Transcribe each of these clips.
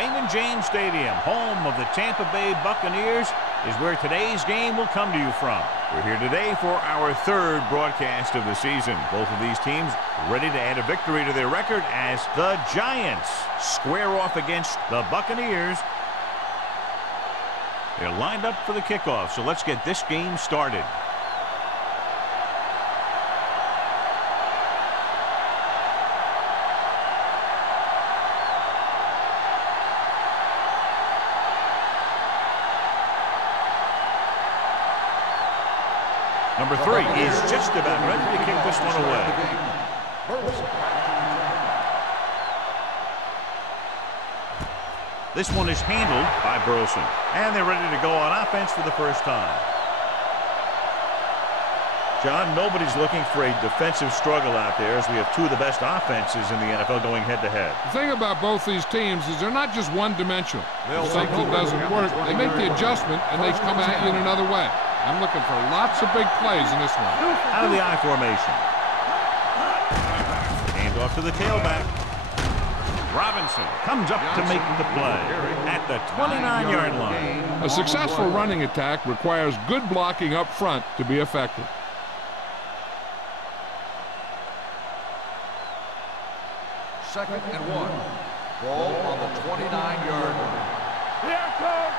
Raymond James Stadium, home of the Tampa Bay Buccaneers, is where today's game will come to you from. We're here today for our third broadcast of the season. Both of these teams ready to add a victory to their record as the Giants square off against the Buccaneers. They're lined up for the kickoff, so let's get this game started. Number 3 is just about ready to kick this one away. This one is handled by Burleson. And they're ready to go on offense for the first time. John, nobody's looking for a defensive struggle out there as we have two of the best offenses in the NFL going head-to-head. The thing about both these teams is they're not just one-dimensional. If something doesn't work, they make the adjustment and they come at you in another way. I'm looking for lots of big plays in this one. Out of the I formation. Hand off to the tailback. Robinson comes up to make the play at the 29-yard line. A successful running attack requires good blocking up front to be effective. Second and 1. Ball on the 29-yard line. Here it comes.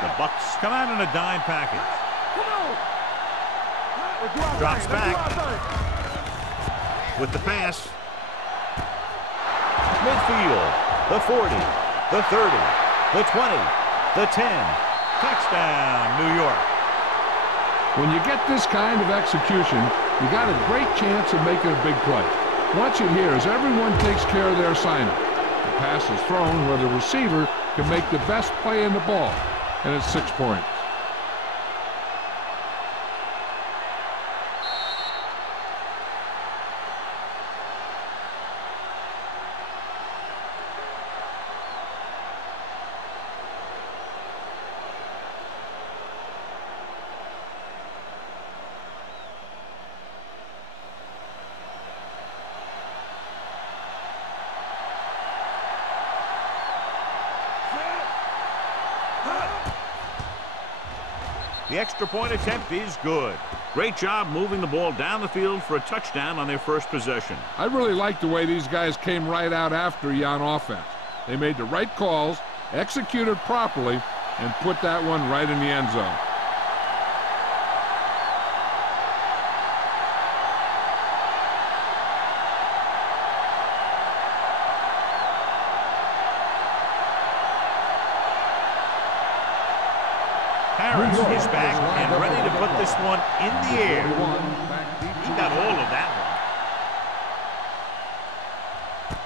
The Bucs come out in a dime package. Drops back with the pass. Midfield, the 40, the 30, the 20, the 10. Touchdown, New York. When you get this kind of execution, you got a great chance of making a big play. Watch it here as everyone takes care of their assignment. The pass is thrown where the receiver can make the best play in the ball, and it's 6 points. The extra point attempt is good. Great job moving the ball down the field for a touchdown on their first possession. I really like the way these guys came right out after you on offense. They made the right calls, executed properly, and put that one right in the end zone. Harris is back and ready to put this one in the air. He got all of that one.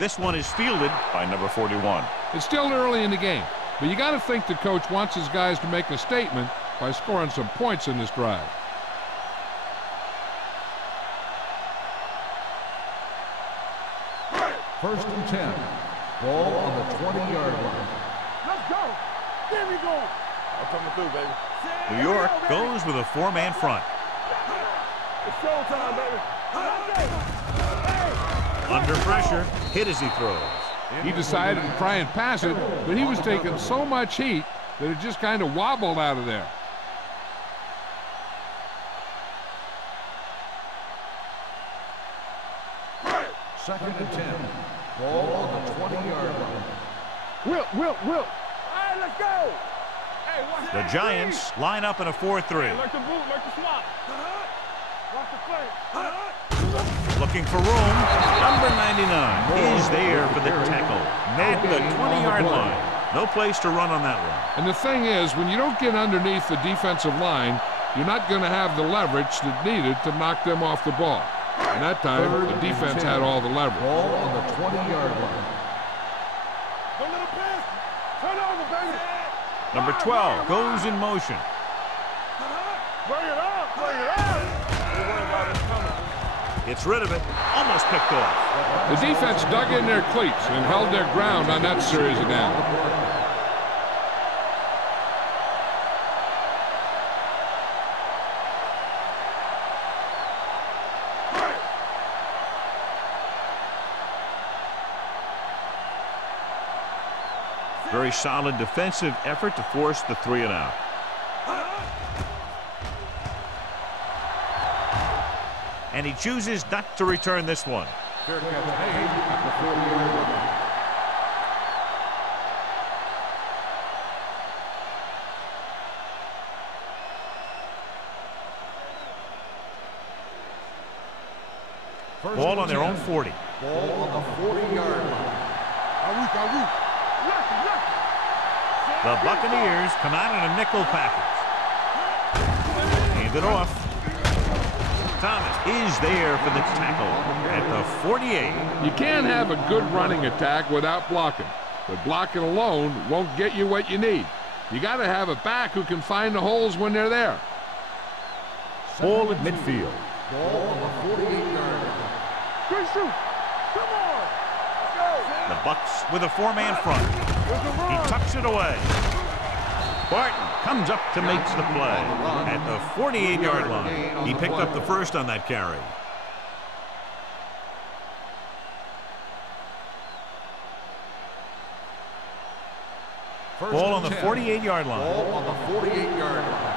This one is fielded by number 41. It's still early in the game, but you got to think the coach wants his guys to make a statement by scoring some points in this drive. First and 10. Ball on the 20-yard line. Let's go. There we go. I'm coming through, baby. New York goes with a four-man front. It's showtime, baby. Under pressure, hit as he throws. He decided to try and pass it, but he was taking so much heat that it just kind of wobbled out of there. Second and 10. Ball on the 20-yard line. Will. All right, let's go. The Giants line up in a 4-3. Like the boot, like the swap. Watch the play. Looking for room. Number 99 is there for the tackle at the 20-yard line. No place to run on that one. And the thing is, when you don't get underneath the defensive line, you're not going to have the leverage that needed to knock them off the ball. And that time, the defense had all the leverage. Ball on the 20-yard line. Go little pass. Turn over, baby. Number 12 goes in motion. Bring it up. Don't worry about it coming. Gets rid of it. Almost picked off. The defense dug in their cleats and held their ground on that series of downs. Very solid defensive effort to force the 3-and-out. And he chooses not to return this one. Fair catch made at the 40-yard line. Ball on their own 40. Ball on the 40-yard line. The Buccaneers come out in a nickel package. Hand it off. Thomas is there for the tackle at the 48. You can't have a good running attack without blocking. But blocking alone won't get you what you need. You got to have a back who can find the holes when they're there. Ball at midfield. Ball on the 48-yard line. Come on. The Bucs with a 4-man front. He tucks it away. Barton comes up to make the play at the 48-yard line. He picked up the first on that carry. Ball on the 48-yard line. Ball on the 48-yard line.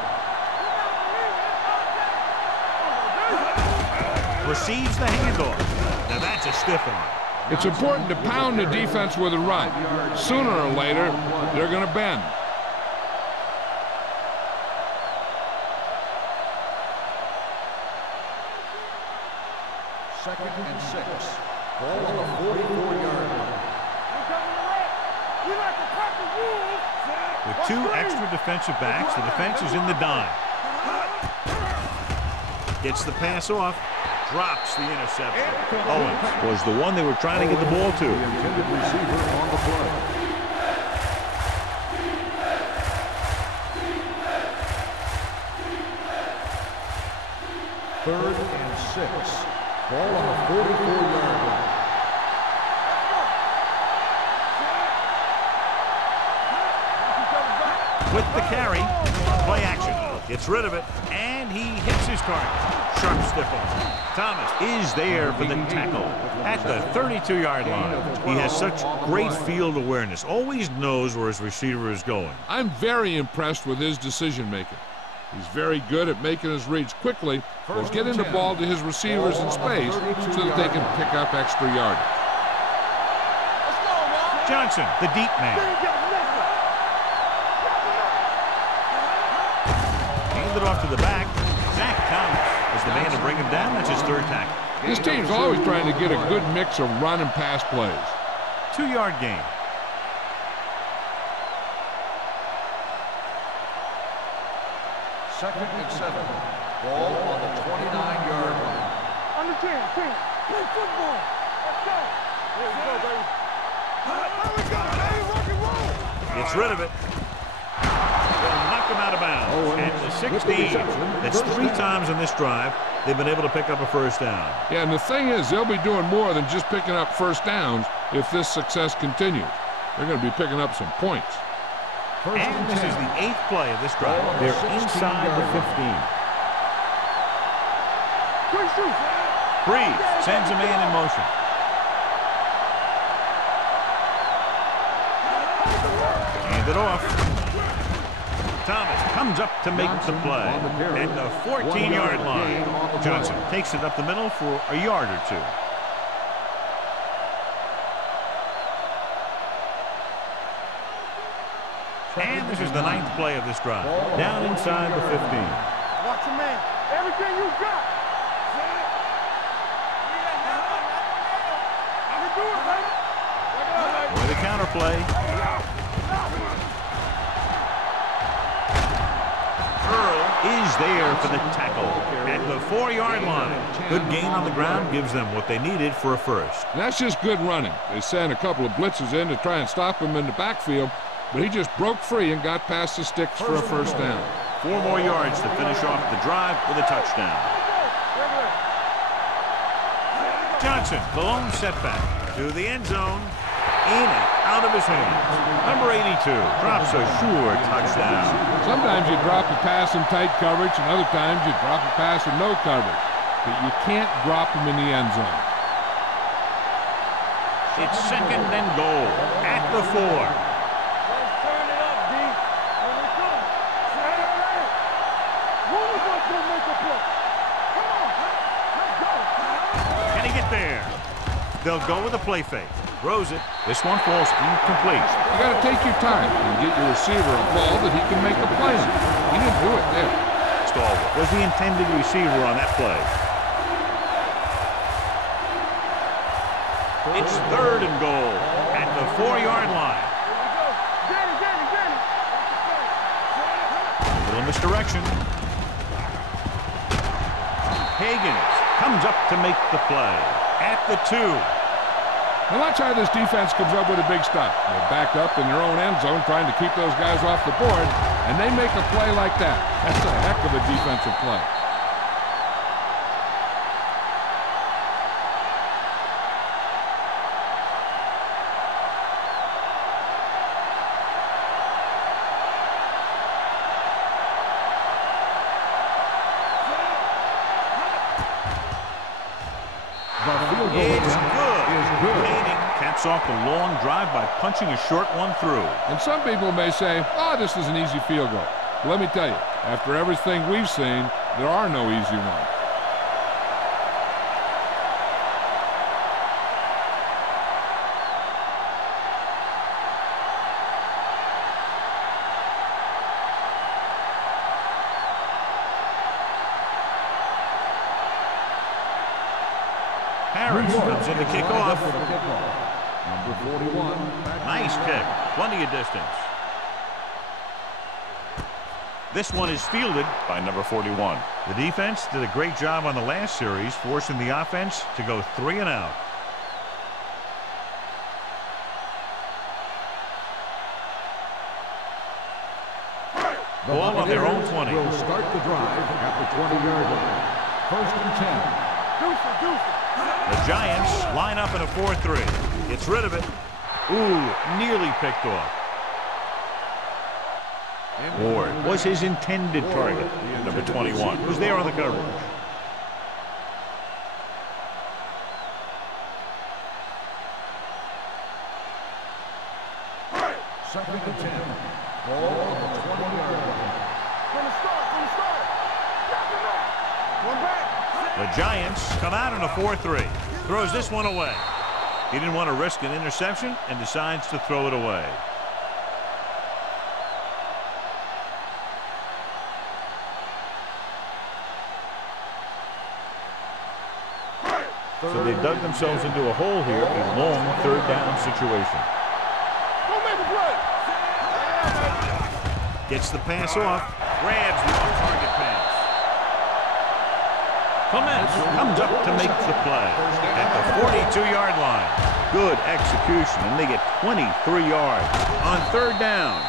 Receives the handoff. Now that's a stiff one. It's important to pound the defense with a run. Sooner or later, they're going to bend. Second and 6. Ball on the 44-yard line. With 2 extra defensive backs, the defense is in the dime. Gets the pass off. Drops the interception. Owens was the one they were trying to get the ball to. The intended receiver on the play. Third and 6. Ball on the 44-yard line. With the carry, play action. Gets rid of it, and he hits his target. Sharp stiff on. Thomas is there for the tackle at the 32-yard line. He has such great field awareness. Always knows where his receiver is going. I'm very impressed with his decision-making. He's very good at making his reads quickly or getting the ball to his receivers in space so that they can pick up extra yardage. Johnson, the deep man. Hand it off to the back. Zach Thomas is the man to bring him down. That's his 3rd tackle. This team's always trying to get a good mix of run and pass plays. 2-yard gain. Second and 7. Ball on the 29-yard line. On the 10. Play football. Let's go. Here we go, baby. Here we go, baby. Rock and roll. Gets rid of it. Will knock him out of bounds. At the 16. That's 3 times in this drive they've been able to pick up a first down. Yeah, and the thing is, they'll be doing more than just picking up first downs if this success continues. They're going to be picking up some points. And this is the 8th play of this drive. They're inside the 15. Breeze sends a man in motion. Hand it off. Thomas comes up to make the play at the 14-yard line. Johnson takes it up the middle for a yard or 2. And this is the 9th play of this drive. Down inside the 15. Watch your man. Everything you got. I can do it, baby. With a counter play. Earl is there for the tackle at the 4-yard line. Good gain on the ground gives them what they needed for a first. And that's just good running. They sent a couple of blitzes in to try and stop him in the backfield, but he just broke free and got past the sticks for a first down. 4 more yards to finish off the drive with a touchdown. Johnson, the lone setback to the end zone, in and out of his hands. Number 82 drops a sure touchdown. Sometimes you drop a pass in tight coverage, and other times you drop a pass in no coverage. But you can't drop them in the end zone. It's 2nd and goal at the 4. there. They'll go with a play fake. Throws it. This one falls incomplete. You got to take your time and get your receiver a ball that he can make a play on. He didn't do it there. Stalwart was the intended receiver on that play. It's 3rd and goal at the 4-yard line. Little misdirection. Higgins comes up to make the play at the 2. Now watch how this defense comes up with a big stop. They're back up in their own end zone trying to keep those guys off the board, and they make a play like that. That's a heck of a defensive play. It's good. Hayden caps off the long drive by punching a short one through. And some people may say, oh, this is an easy field goal. But let me tell you, after everything we've seen, there are no easy ones. Harris comes in to kick off. Number 41. Nice kick. Plenty of distance. This one is fielded by number 41. The defense did a great job on the last series, forcing the offense to go 3 and out. Ball on their own 20. Will start the drive at the 20-yard line. 1st and 10. The Giants line up in a 4-3. Gets rid of it. Ooh, nearly picked off. Ward was his intended target. Number 21 was there on the coverage. Second and 10. Ball on the 20-yard line. From the start. One back. The Giants come out in a 4-3. Throws this one away. He didn't want to risk an interception and decides to throw it away. So they dug themselves into a hole here, a long 3rd down situation. Gets the pass off, grabs the off-target pass. Clements comes up to make the play at the 42-yard line. Good execution, and they get 23 yards on 3rd down.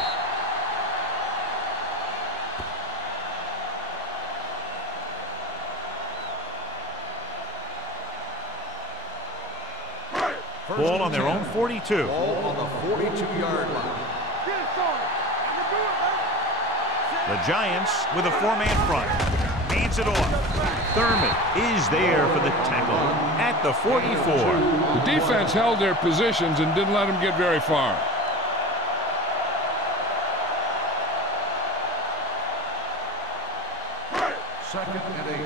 Ball on their own 42. Ball on the 42-yard line. The Giants with a 4-man front. Hands it off. Thurman is there for the tackle at the 44. The defense held their positions and didn't let them get very far. Second and 8.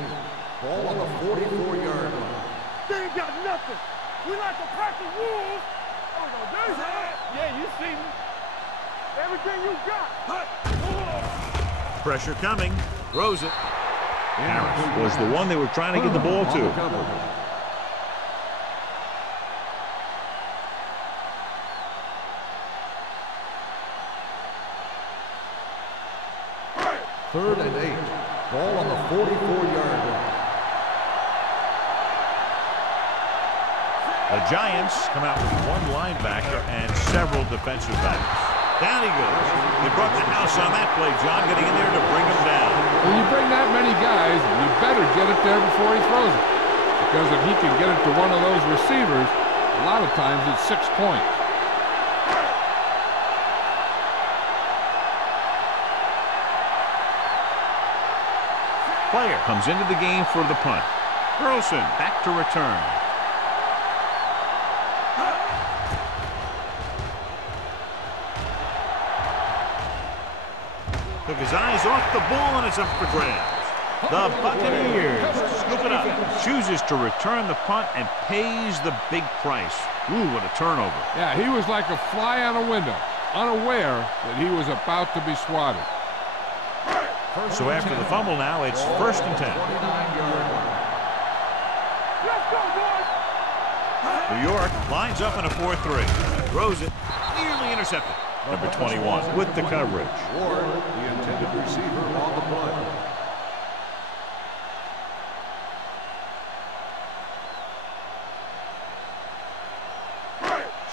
Ball on the 44-yard line. They ain't got nothing. We like to practice rules. Oh, no, there's that. Yeah, you see me. Everything you got. Pressure coming. Throws it. Harris was the one they were trying to get the ball to. Third and 8. Ball on the 44-yard line. The Giants come out with 1 linebacker and several defensive backs. Down he goes. They brought the house on that play, John, getting in there to bring him down. When you bring that many guys, you better get it there before he throws it. Because if he can get it to one of those receivers, a lot of times it's 6 points. Player comes into the game for the punt. Burleson back to return. Took his eyes off the ball, and it's up for grabs. The Buccaneers scoop it up. chooses to return the punt and pays the big price. Ooh, what a turnover. Yeah, he was like a fly on a window, unaware that he was about to be swatted. So after the fumble now, it's 1st and 10. Let's go, boys. New York lines up in a 4-3. Throws it, nearly intercepted. Number 21 with the coverage. Ward, the intended receiver on the play.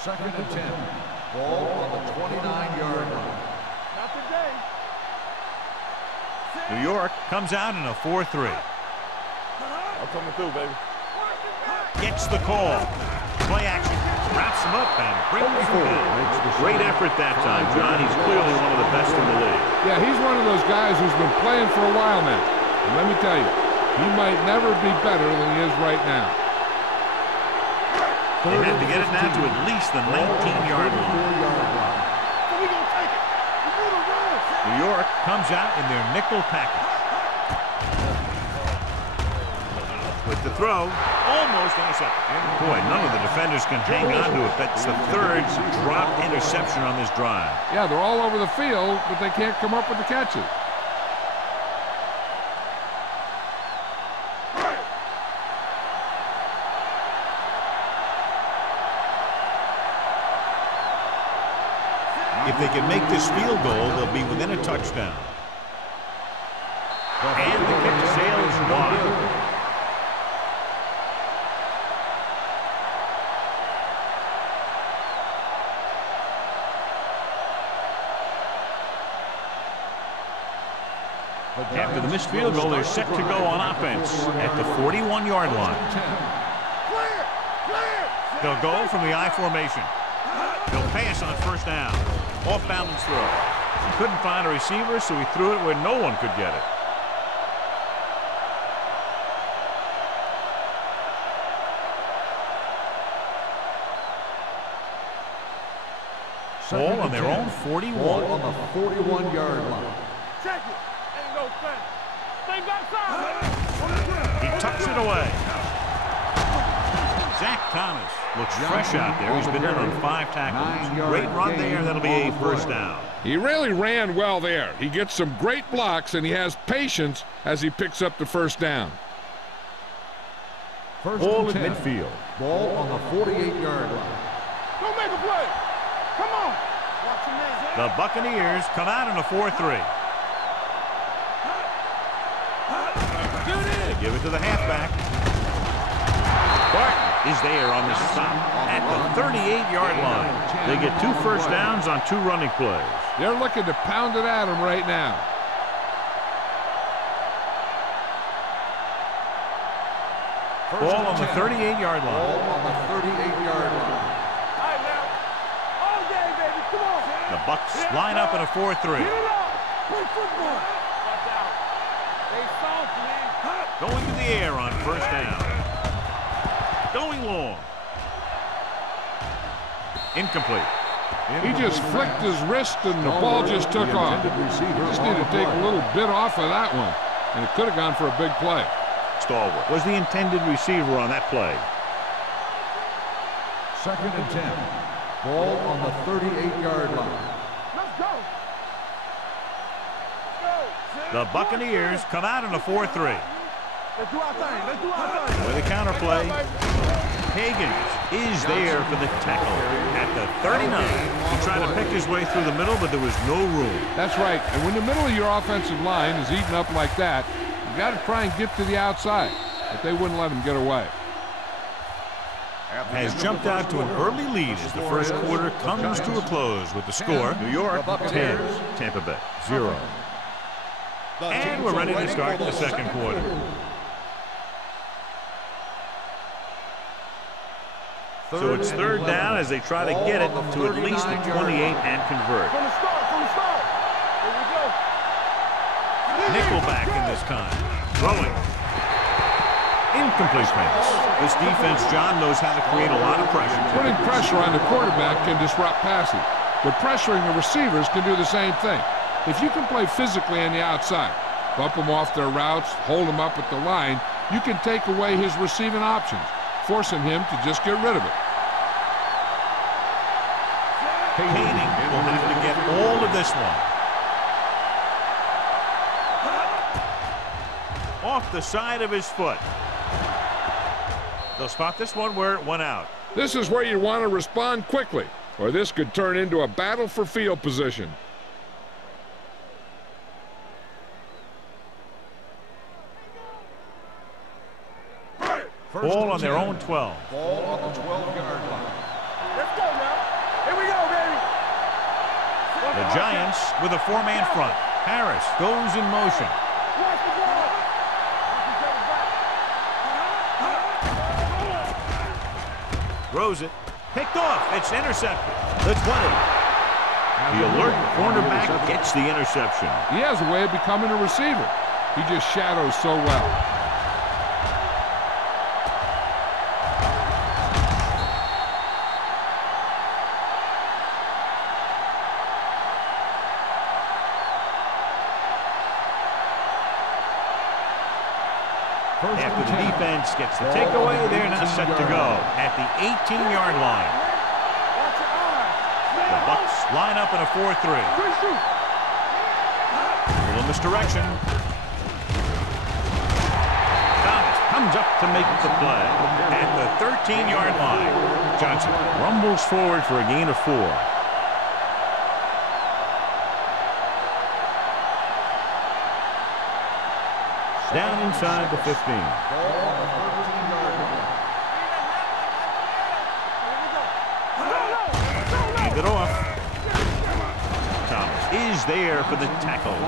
Second and 10. Ball on the 29-yard line. Not today. New York comes out in a 4-3. I'm coming through, baby. Gets the call. Play action. Wraps him up and brings him forward. Great effort that time, John. He's clearly one of the best in the league. Yeah, he's one of those guys who's been playing for a while now. And let me tell you, he might never be better than he is right now. They have to get it now to at least the 19-yard line. New York comes out in their nickel package. With the throw, almost intercepted. Boy, none of the defenders can hang on to it. That's the 3rd dropped interception on this drive. Yeah, they're all over the field, but they can't come up with the catches. If they can make this field goal, they'll be within a touchdown. And the kick sails wide. After the missed field goal, they're set to go on offense at the 41-yard line. They'll go from the I formation. They'll pass on 1st down. Off-balance throw. He couldn't find a receiver, so he threw it where no one could get it. Ball on their own 41. Ball on the 41-yard line. Check it. Ain't no thing. Stay backside. He tucks it away. Zach Thomas looks fresh out there. He's been in on 5 tackles. Great run there. That'll be a 1st down. He really ran well there. He gets some great blocks, and he has patience as he picks up the 1st down. Ball at midfield. Ball on the 48-yard line. Don't make a play. Come on. Watch your man. The Buccaneers come out in a 4-3. They give it to the halfback. Barton is there on the stop at the 38-yard line. They get 2 first downs on 2 running plays. They're looking to pound it at him right now. Ball on the 38-yard line. Ball on the 38-yard line. All right, now. All day, baby. Come on. The Bucs line up in a 4-3. Get it up. Play football. Watch out. They soft, man. Going to the air on 1st down. Going long. Incomplete. He just flicked his wrist and the ball just took off. Just need to take a little bit off of that one, and it could have gone for a big play. Stalwart was the intended receiver on that play. 2nd and 10. Ball on the 38-yard line. Let's go. The Buccaneers come out in a 4-3. Let's do our thing. Let's do our thing. With a counter play, Higgins is there for the tackle at the 39. He tried to pick his way through the middle, but there was no room. That's right. And when the middle of your offensive line is eaten up like that, you got to try and get to the outside. But they wouldn't let him get away. Has jumped out to an early lead as the first quarter comes to a close with the score. New York 10, Tampa Bay 0. And we're ready to start the second quarter. So it's 3rd down as they try to get it to at least the 28 and convert. From the start. Here we go. Nickelback in this time. Throwing. Incomplete pass. This defense, John, knows how to create a lot of pressure. Putting pressure on the quarterback can disrupt passing, but pressuring the receivers can do the same thing. If you can play physically on the outside, bump them off their routes, hold them up at the line, you can take away his receiving options, forcing him to just get rid of it. Caning will have to get all of this one. Off the side of his foot. They'll spot this one where it went out. This is where you want to respond quickly, or this could turn into a battle for field position. Ball on their own 12. Ball on the 12-yard line. Let's go now. Here we go, baby. The Giants with a four-man front. Harris goes in motion. Watch the ball. Throws it. Picked off. It's intercepted. The 20. The alert cornerback gets the interception. He has a way of becoming a receiver. He just shadows so well. After the defense gets the takeaway, they're now set to go at the 18-yard line. The Bucs line up in a 4-3. A little misdirection. Thomas comes up to make the play at the 13-yard line. Johnson rumbles forward for a gain of 4. Down inside the 15. Hand it off. Thomas is there for the tackle.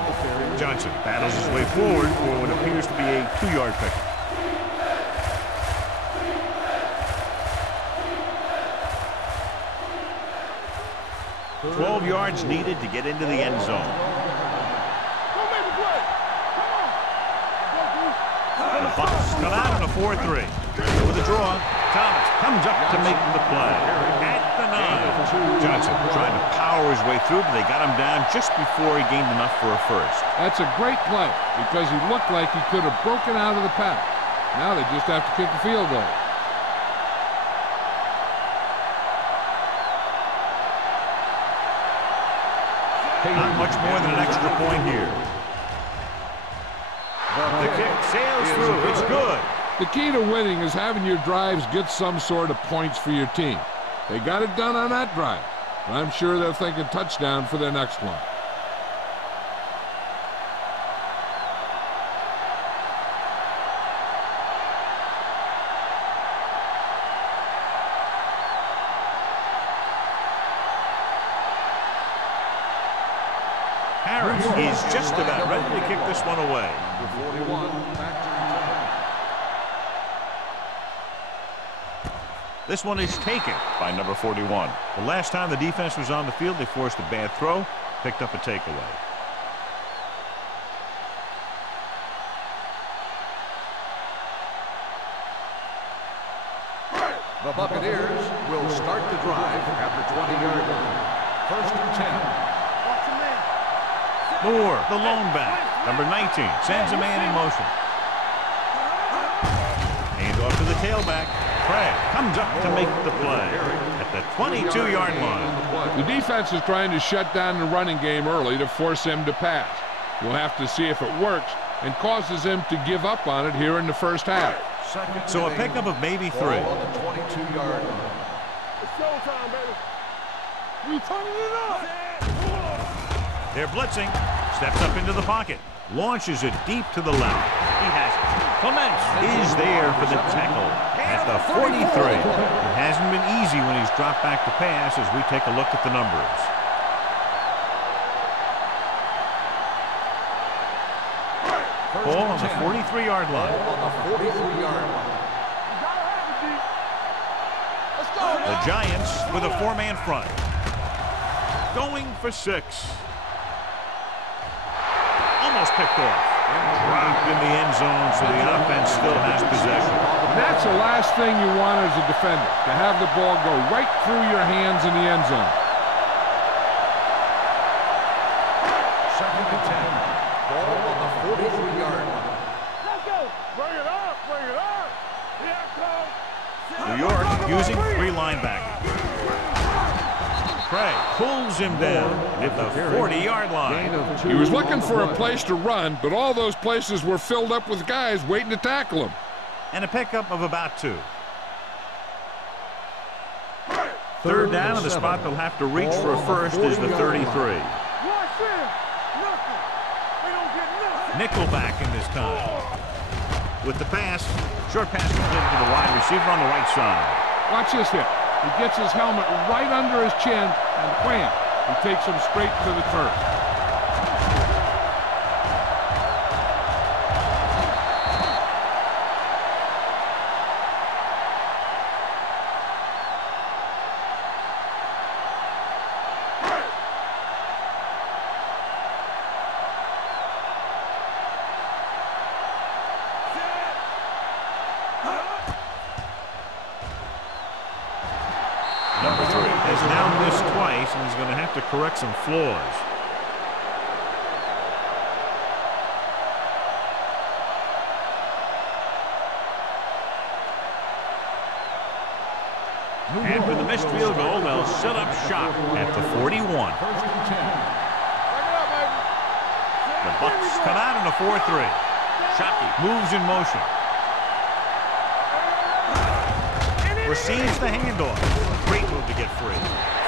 Johnson battles his way forward for what appears to be a 2-yard pick. – 12 yards needed to get into the end zone. The Bucs come out on a 4-3. With a draw, Thomas comes up to make the play. At the 9. Johnson trying to power his way through, but they got him down just before he gained enough for a first. That's a great play because he looked like he could have broken out of the pack. Now they just have to kick the field goal. Not much more than an extra point here. The kick sails through. It's good. The key to winning is having your drives get some sort of points for your team. They got it done on that drive, and I'm sure they're thinking touchdown for their next one. Harris is just about ready to kick this one away. This one is taken by number 41. The last time the defense was on the field, they forced a bad throw, picked up a takeaway. The Buccaneers will start the drive at the 20-yard line. 1st and 10. Moore, the lone back, number 19, sends a man in motion. Hand off to the tailback. Craig comes up to make the play at the 22-yard line. The defense is trying to shut down the running game early to force him to pass. We'll have to see if it works and causes him to give up on it here in the first half. So a pickup of maybe 3. On the 22-yard line. It's showtime, baby. We turning it up. They're blitzing. Steps up into the pocket. Launches it deep to the left. He has it. Clements is there for the tackle at the 43. It hasn't been easy when he's dropped back to pass as we take a look at the numbers. Ball on the 43-yard line. On the 43-yard line. The Giants with a 4-man front. Going for 6. Almost picked off. Dropped in the end zone, so the offense still has possession. That's the last thing you want as a defender, to have the ball go right through your hands in the end zone. 2nd and 10. Ball on the 43-yard line. Let's go. Bring it up, bring using 3 linebackers. Craig pulls him down at the 40-yard line. He was looking for a place to run, but all those places were filled up with guys waiting to tackle him. And a pickup of about 2. Third down, and the spot they'll have to reach for a first is the 33. Nickelback in this time. With the pass, short pass completed to the wide receiver on the right side. Watch this here. He gets his helmet right under his chin, and wham, he takes him straight to the turf. Number 3 has now missed twice and is going to have to correct some flaws. And for the missed field goal, they'll set up shop at the 41. The Bucs come out in a 4-3. Shockey moves in motion. Receives the handoff. Great move to get free.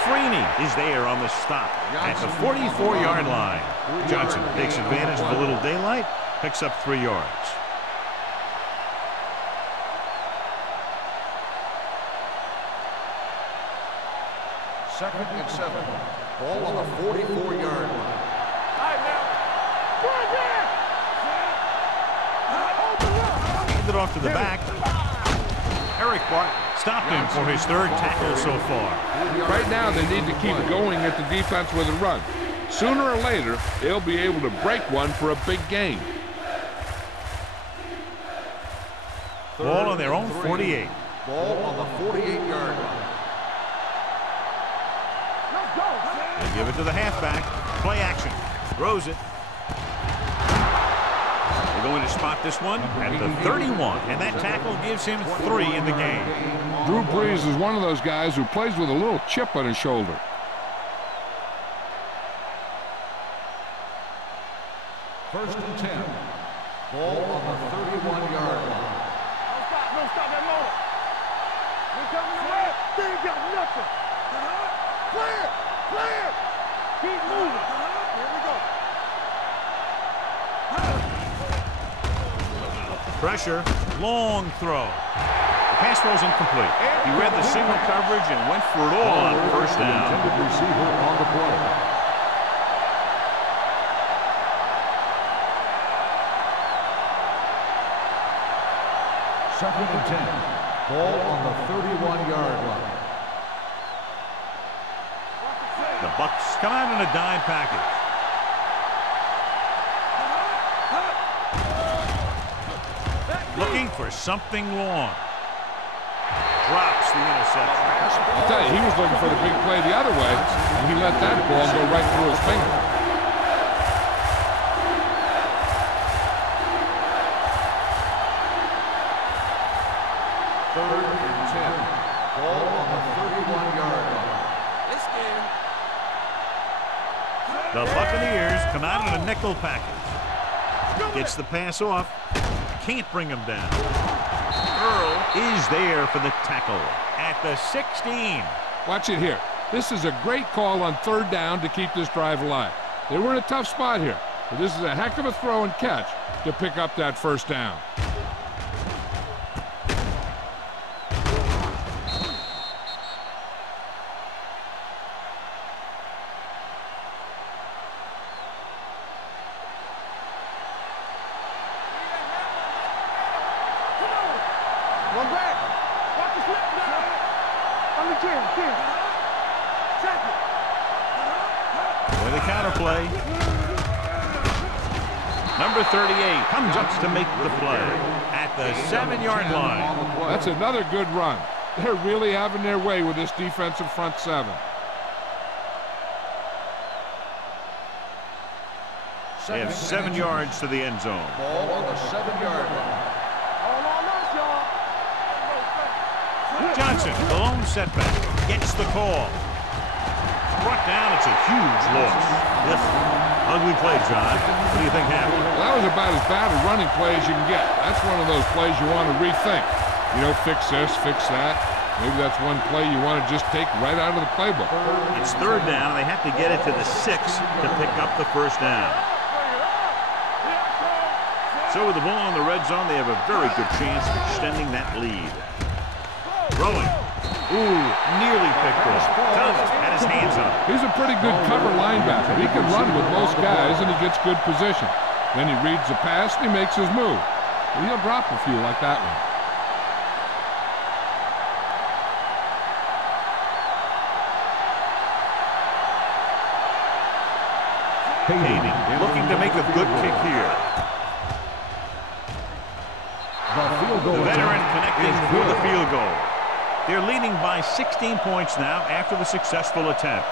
Freeney is there on the stop at the 44-yard line. Johnson takes advantage of a little daylight, picks up 3 yards. Second and 7. Ball on the 44-yard line. Hand it off to the back. Eric Barton stopped him for his 3rd tackle so far. Right now, they need to keep going at the defense with a run. Sooner or later, they'll be able to break one for a big gain. Ball on their own 48. Ball on the 48-yard line. They give it to the halfback. Play action. Throws it. They're going to spot this one at the 31, and that tackle gives him 3 in the game. Drew Brees is one of those guys who plays with a little chip on his shoulder. First and 10. Ball on the 31-yard line. Don't stop that motor. We're coming away. They ain't got nothing. Clear. Clear. Keep moving. Here we go. Pressure. Long throw. The pass throws incomplete. He read the single coverage and went for it all on first down. Intended receiver on the play. Second and 10. Ball on the 31-yard line. The Bucs come out in a dime package. Looking for something long. Drops the interception. I'll tell you, he was looking for the big play the other way, and he let that ball go right through his finger. Third and 10. Ball on the 31-yard line. The Buccaneers come out in a nickel package. Gets the pass off. Can't bring him down. Earl is there for the tackle at the 16. Watch it here. This is a great call on 3rd down to keep this drive alive. They were in a tough spot here, but this is a heck of a throw and catch to pick up that 1st down. Run back. Watch the slip now. On the chin. Check it. With a counterplay. Number 38 comes up to make the play at the 7-yard line. That's another good run. They're really having their way with this defensive front 7. They have 7 yards to the end zone. Ball on the 7-yard line. All on us, y'all. Johnson, the lone setback, gets the call. Brought down, it's a huge loss. Yep. Ugly play, John. What do you think happened? Well, that was about as bad a running play as you can get. That's one of those plays you want to rethink. You know, fix this, fix that. Maybe that's one play you want to just take right out of the playbook. It's third down. They have to get it to the 6 to pick up the first down. So with the ball in the red zone, they have a very good chance of extending that lead. Throwing. Ooh, nearly picked off. Thomas had his hands on it. He's a pretty good cover linebacker. He can run with most guys, and he gets good position. Then he reads the pass, and he makes his move. Well, he'll drop a few like that one. Paving, looking to make a good kick here. The veteran connecting for the field goal. They're leading by 16 points now after the successful attempt.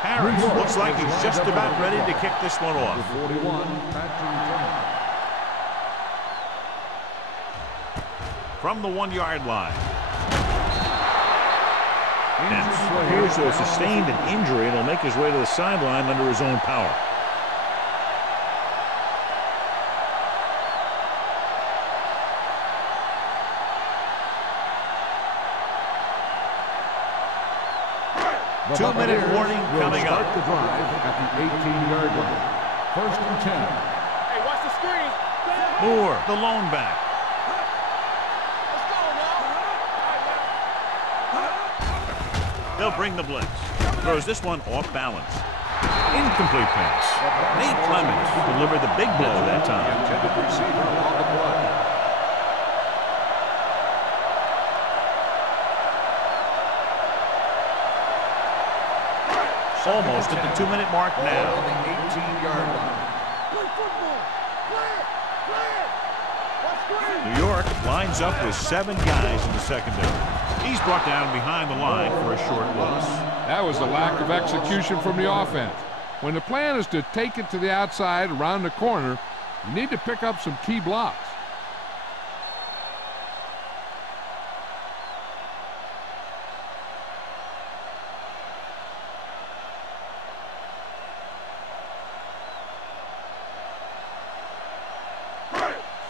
Harris looks like he's just about ready to kick this one off. 41, from the 1-yard line. And appears to have sustained an injury and will make his way to the sideline under his own power. Two-minute warning coming up. The drive at the 18-yard line. 1st and 10. Hey, watch the screen. Moore, the lone back. They'll bring the blitz. Throws this one off balance. Incomplete pass. Nate Clemens delivered the big blow that time. Intended receiver on the play. Almost at the 2-minute mark now. On the 18-yard line. New York lines up with 7 guys in the secondary. He's brought down behind the line for a short loss. That was a lack of execution from the offense. When the plan is to take it to the outside around the corner, you need to pick up some key blocks.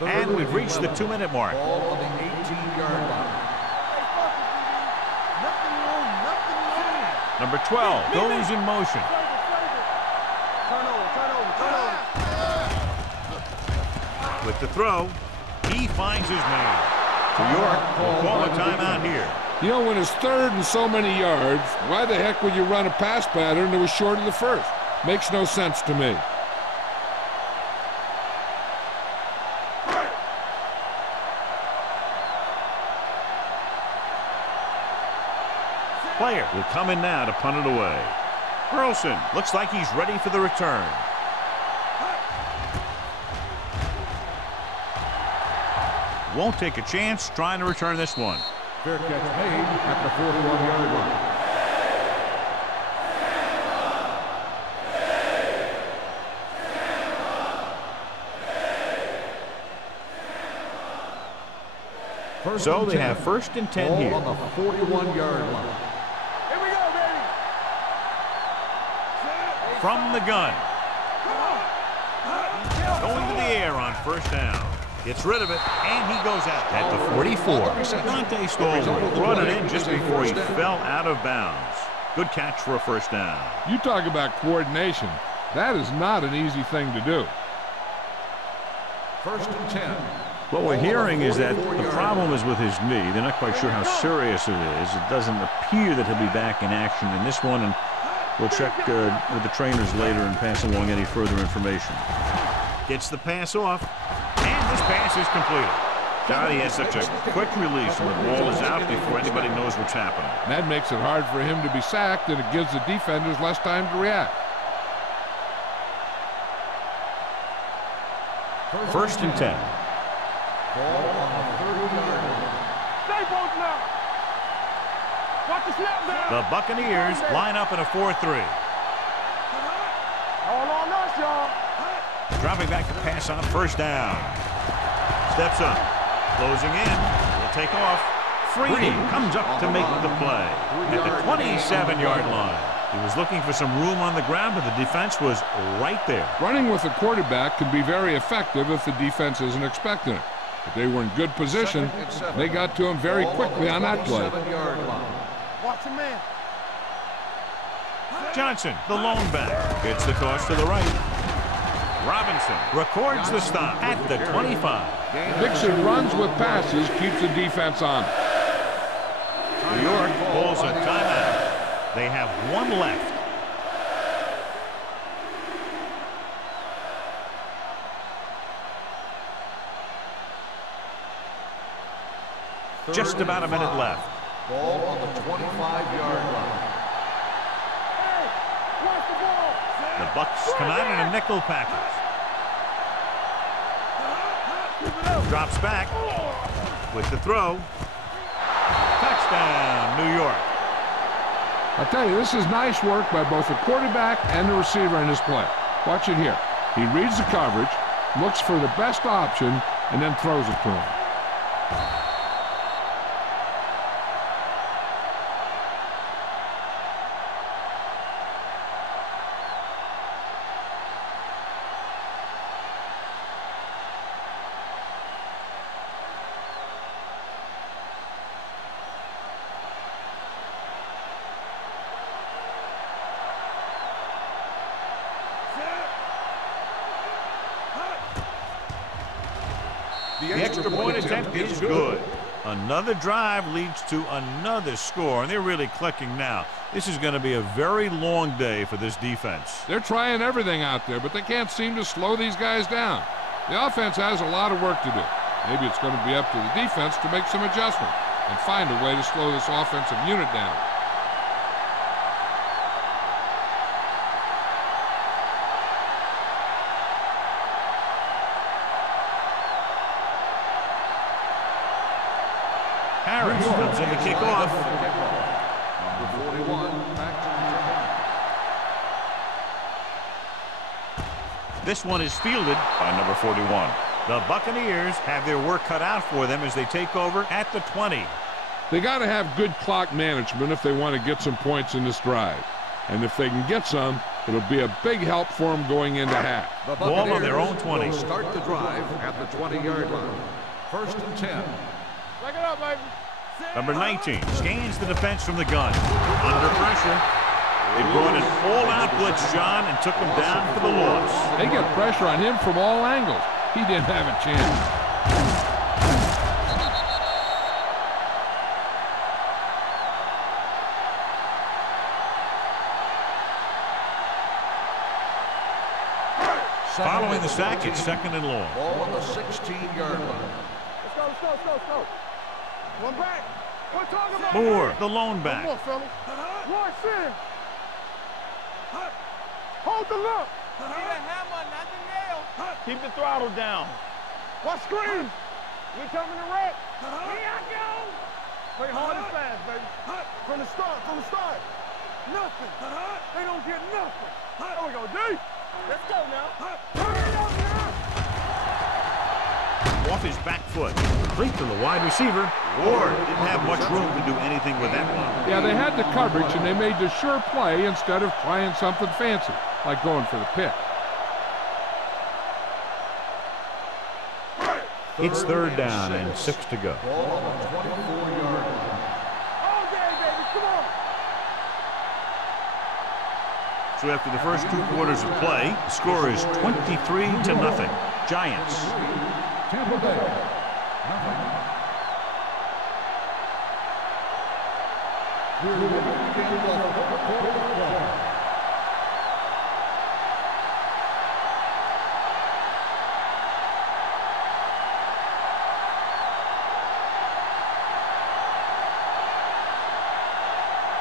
And we've reached the 2-minute mark. Ball on the 18-yard line. Number 12 goes in motion. With the throw, he finds his man. New York will call a timeout here. You know, when it's 3rd and so many yards, why the heck would you run a pass pattern that was short of the first? Makes no sense to me. Player will come in now to punt it away. Burleson looks like he's ready for the return. Won't take a chance trying to return this one. Fair catch made at the 41-yard line. So they have 1st and 10 here. On the 41-yard line. Here we go, baby. From the gun. Going to the air on 1st down. Gets rid of it, and he goes out at the 44. Dante Stallworth brought it in just before he fell out of bounds. Good catch for a 1st down. You talk about coordination. That is not an easy thing to do. 1st and 10. What we're hearing is that the problem is with his knee. They're not quite sure how serious it is. It doesn't appear that he'll be back in action in this one, and we'll check with the trainers later and pass along any further information. Gets the pass off, and this pass is completed. God, he has such a quick release, and the ball is out before anybody knows what's happening. And that makes it hard for him to be sacked, and it gives the defenders less time to react. 1st and 10. Ball on the 30-yard line. Stay both now. Watch the snap down. The Buccaneers line up in a 4-3. All on us, y'all. Dropping back to pass on first down. Steps up. Closing in. Will take off. Free comes up to make the play at the 27-yard line. He was looking for some room on the ground, but the defense was right there. Running with the quarterback can be very effective if the defense isn't expecting it. But they were in good position. They got to him very quickly on that play. Watch a man. Johnson, the lone back, gets the toss to the right. Robinson records the stop at the 25. Dixon runs with passes, keeps the defense on. New York pulls a timeout. They have one left. Just about a minute left. Ball on the 25-yard line. Hey, watch the ball. The Bucs come out in a nickel package. Drops back with the throw. Touchdown, New York. I'll tell you, this is nice work by both the quarterback and the receiver in this play. Watch it here. He reads the coverage, looks for the best option, and then throws it to him. The extra point attempt is good. Another drive leads to another score, and they're really clicking now. This is going to be a very long day for this defense. They're trying everything out there, but they can't seem to slow these guys down. The offense has a lot of work to do. Maybe it's going to be up to the defense to make some adjustment and find a way to slow this offensive unit down. Harris comes in to kick off. Number 41, back to This one is fielded by number 41. The Buccaneers have their work cut out for them as they take over at the 20. They got to have good clock management if they want to get some points in this drive. And if they can get some, it'll be a big help for them going into half. the Ball on their own 20. will start the drive at the 20-yard line. 1st and 10. Back it up, baby. Number 19 scans the defense from the gun. Under pressure. They brought an all-out blitz, John, and took him down for the loss. They get pressure on him from all angles. He didn't have a chance. Following the sack, it's 2nd and long. Ball on the 16-yard line. Let's go. One back. One talking about. Moore, the lone back. Come on, fellas. One sin. Hold the look. Need a hammer, not the nail. Keep the throttle down. Watch screen. We coming to wreck. Here I go. Play hard and fast, baby. From the start. Nothing. They don't get nothing. There we go, D. Let's go now. Hurry up now. Off his back foot. Complete to the wide receiver. Ward didn't have much room to do anything with that one. Yeah, they had the coverage, and they made the sure play instead of trying something fancy, like going for the pick. It's 3rd down and 6 to go. Ball on the 24-yard line. All day, baby. Come on. So after the first 2 quarters of play, the score is 23-0. Giants. Tampa Bay.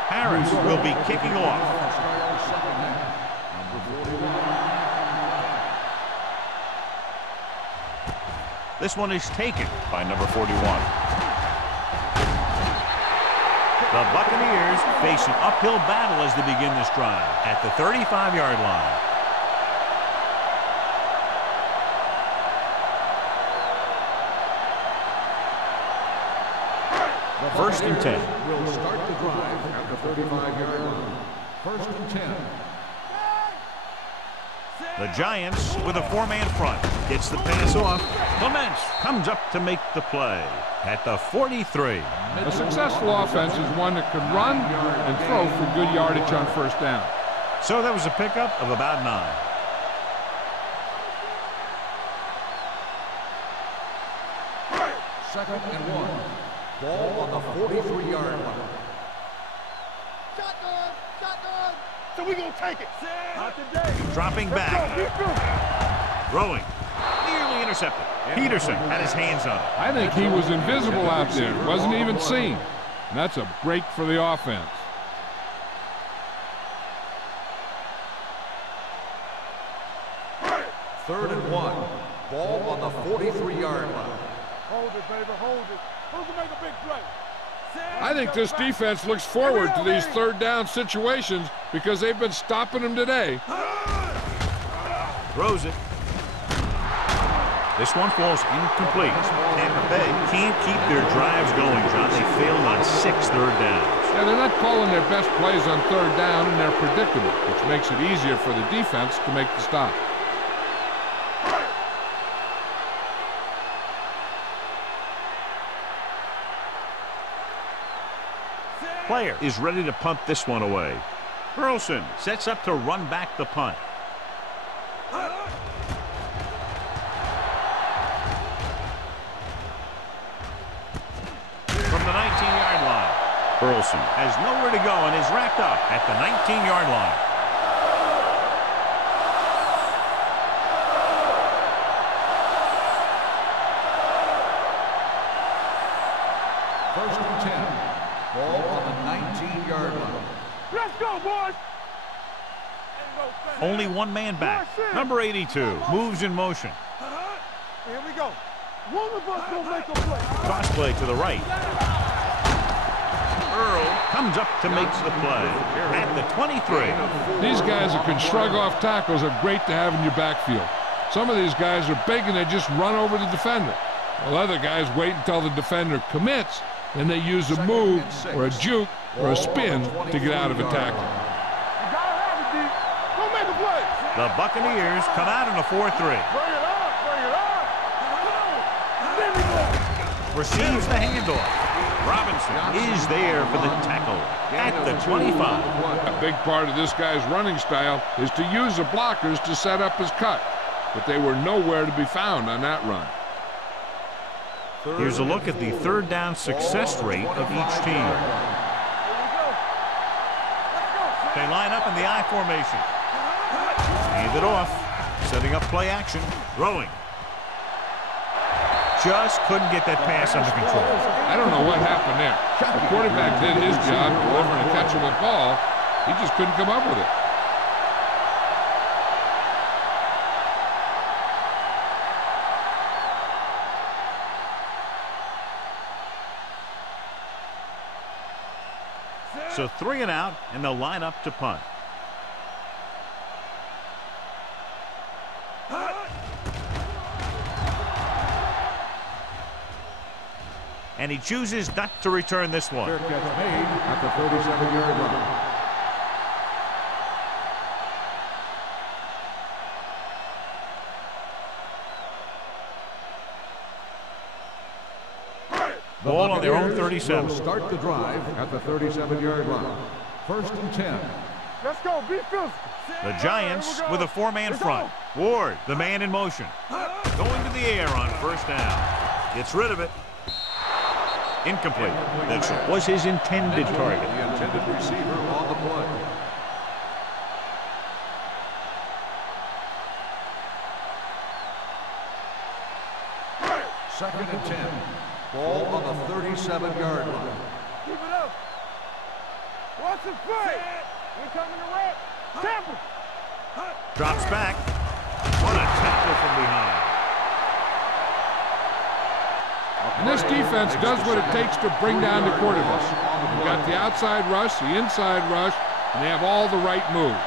Harris will be kicking off. This one is taken by number 41. The Buccaneers face an uphill battle as they begin this drive at the 35-yard line. First and 10. Will start the drive at the 35-yard line. First and 10. The Giants with a four-man front. Gets the pass off. Clements comes up to make the play at the 43. A successful offense is one that can run and throw for good yardage on first down. So that was a pickup of about 9. Second and 1. Ball on the 43-yard line. Shotgun, shotgun. So we gonna take it. Not today. Dropping back. Throwing. Nearly intercepted. Peterson had his hands on it. I think he was invisible out there. Wasn't even seen. And that's a break for the offense. Third and 1. Ball on the 43-yard line. Hold it, baby, hold it. Who can make a big play? I think this defense looks forward to these third down situations because they've been stopping them today. Throws it. This one falls incomplete. Tampa Bay can't keep their drives going, John. They failed on 6 third downs. Yeah, they're not calling their best plays on third down, and they're predictable, which makes it easier for the defense to make the stop. Player is ready to punt this one away. Burleson sets up to run back the punt. From the 19-yard line, Burleson has nowhere to go and is wrapped up at the 19-yard line. First and 10. Ball on the 19-yard line. Let's go, boys. Only one man back. Number 82 moves in motion. Here we go. One of us gonna make a play. Cross play to the right. Earl comes up to make the play at the 23. These guys that can shrug off tackles are great to have in your backfield. Some of these guys are big and they just run over the defender. While other guys wait until the defender commits, and they use a move or a juke or a spin to get out of a tackle. You gotta have it, D. Go make a play. The Buccaneers come out in a 4-3. Bring it up, bring it up. There we go. Receives the handoff. Robinson is there for the tackle at the 25. A big part of this guy's running style is to use the blockers to set up his cut, but they were nowhere to be found on that run. Here's a look at the third down success rate of each team. They line up in the I formation. Hand it off. Setting up play action. Throwing. Just couldn't get that pass under control. I don't know what happened there. The quarterback did his job delivering a catchable ball. He just couldn't come up with it. So 3 and out, and they'll line up to punt. And he chooses not to return this one. Fair catch made at the 37-yard line. Ball on their own 37. Will start the drive at the 37-yard line. First and 10. Let's go, be physical. The Giants with a 4-man front. Ward, the man in motion. Going to the air on first down. Gets rid of it. Incomplete. That was his intended target. The intended receiver on the play. Second and 10. Ball on the 37-yard line. Keep it up. Watch the play. We coming to wrap. Tampa. Drops back. What a tackle from behind. And this defense does what it takes to bring down the quarterback. You've got the outside rush, the inside rush, and they have all the right moves.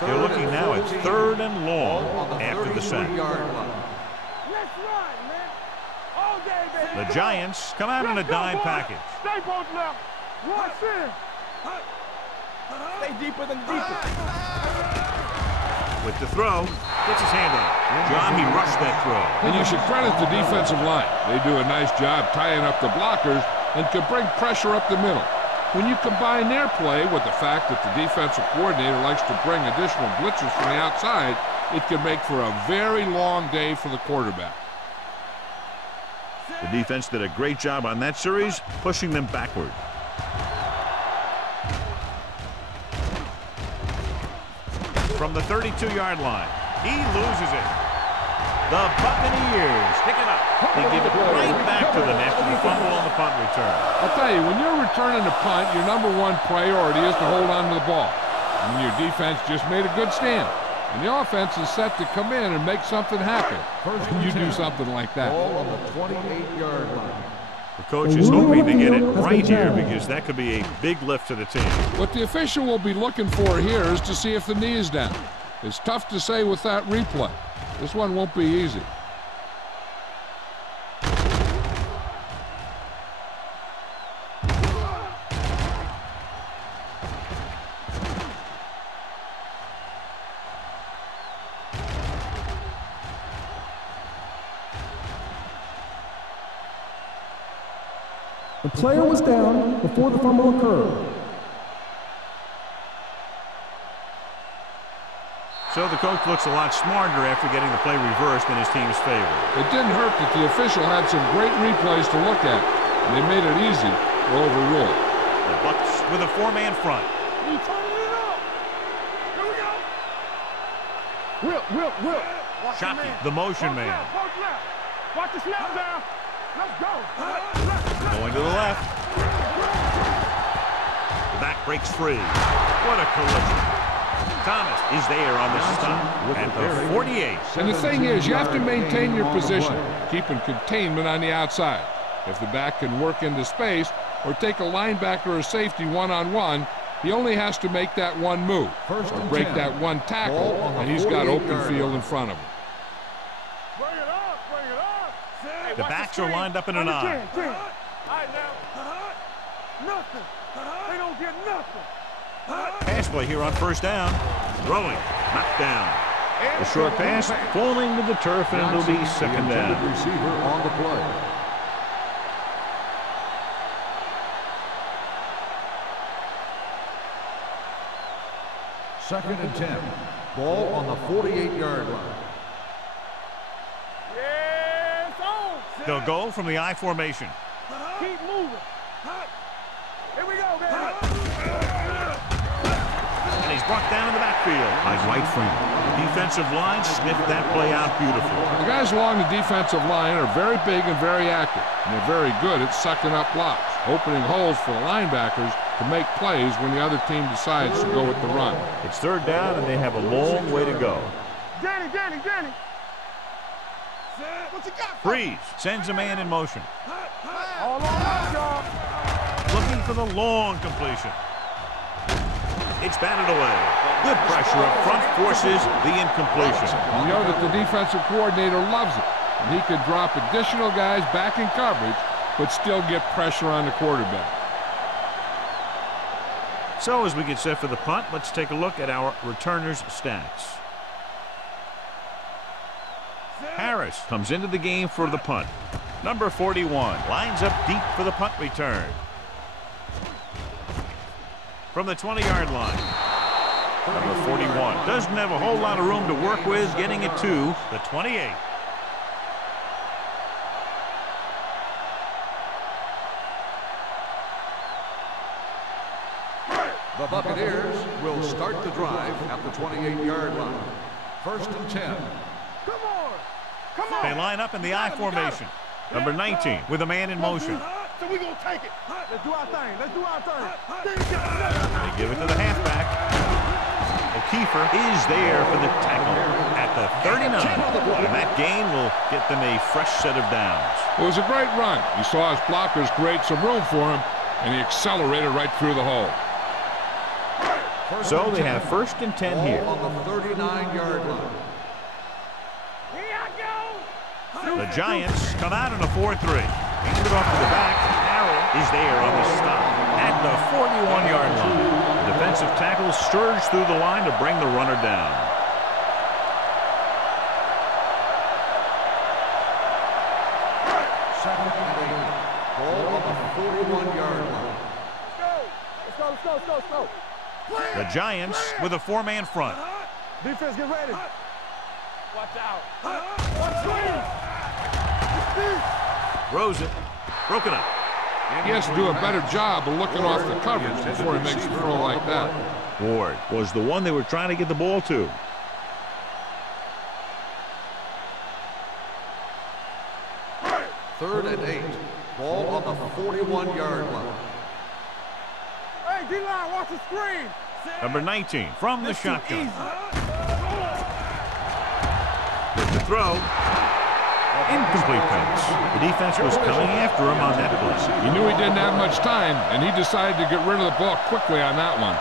They're looking now at 3rd and long after the sack. Let's run, man. All day, baby. The Giants come out in a dime package. Stay both left. Rush in. Stay deeper than deeper. With the throw, gets his hand on. John, he rushed that throw. And you should credit the defensive line. They do a nice job tying up the blockers and can bring pressure up the middle. When you combine their play with the fact that the defensive coordinator likes to bring additional blitzers from the outside, it can make for a very long day for the quarterback. The defense did a great job on that series, pushing them backward. From the 32-yard line, he loses it. The Buccaneers pick it up. They give it right back to them after the fumble on the punt return. I'll tell you, when you're returning a punt, your #1 priority is to hold on to the ball. And your defense just made a good stand. And the offense is set to come in and make something happen. And you do something like that. Ball on the 28-yard line. The coach is hoping to get it right here because that could be a big lift to the team. What the official will be looking for here is to see if the knee is down. It's tough to say with that replay. This one won't be easy. The player was down before the fumble occurred. So the coach looks a lot smarter after getting the play reversed in his team's favor. It didn't hurt that the official had some great replays to look at, and they made it easy to overrule. The Bucs with a 4-man front. We turning it up. Here we go. Whip. Watch the Shockey, man. the motion Post man. left, post left. Watch the snap down. Let's go. Going to the left. The back breaks free. What a collision. Thomas is there on the stop at the 48. And the thing is, you have to maintain your position, keeping containment on the outside. If the back can work into space or take a linebacker or safety one-on-one, he only has to make that one move or break that one tackle, and he's got open field in front of him. Bring it up. Hey, The watch backs are screen. lined up in an On the eye. 10. All right, now. Nothing. They don't get nothing. Pass play here on first down. Throwing, knocked down. The short pass falling to the turf, and it'll be second down. Receiver on the play. Second and 10. Ball on the 48-yard line. Yeah, it's on. They'll go from the I formation. Keep moving. Here we go, baby. And he's brought down in the backfield by Whitefriend. The defensive line sniffed that play out beautifully. The guys along the defensive line are very big and very active, and they're very good at sucking up blocks, opening holes for the linebackers to make plays when the other team decides to go with the run. It's third down, and they have a long way to go. Danny. What you got? Freeze sends a man in motion. All on us, y'all. Looking for the long completion. It's batted away. Good pressure up front forces the incompletion. You know that the defensive coordinator loves it, and he could drop additional guys back in coverage, but still get pressure on the quarterback. So as we get set for the punt, let's take a look at our returners' stats. Harris comes into the game for the punt. Number 41 lines up deep for the punt return. From the 20-yard line. Number 41 doesn't have a whole lot of room to work with, getting it to the 28. The Buccaneers will start the drive at the 28-yard line. First and 10. Come on. They line up in the I formation. Number 19 with a man in motion. So we gonna take it. Let's do our thing. They give it to the halfback. They Kiefer is there for the tackle at the 39. And that gain will get them a fresh set of downs. It was a great run. He saw his blockers create some room for him, and he accelerated right through the hole. So they have 1st and 10 here. On the 39-yard line. Here I go. The Giants come out in a 4-3. Hand it off to the back. Harrell is there on the stop at the 41-yard line. The defensive tackle surged through the line to bring the runner down. Second and 8. Ball on the 41-yard line. Let's go. The Giants with a 4-man front. Defense, get ready. Watch out. Throws it. Broken up. He has to do a better job of looking off the coverage before he makes a throw like that. Ward was the one they were trying to get the ball to. Third and 8. Ball on the 41-yard line. Hey, D-line, watch the screen. Number 19 from the shotgun. With the throw. Incomplete pass. The defense was coming after him on that play. He knew he didn't have much time, and he decided to get rid of the ball quickly on that one.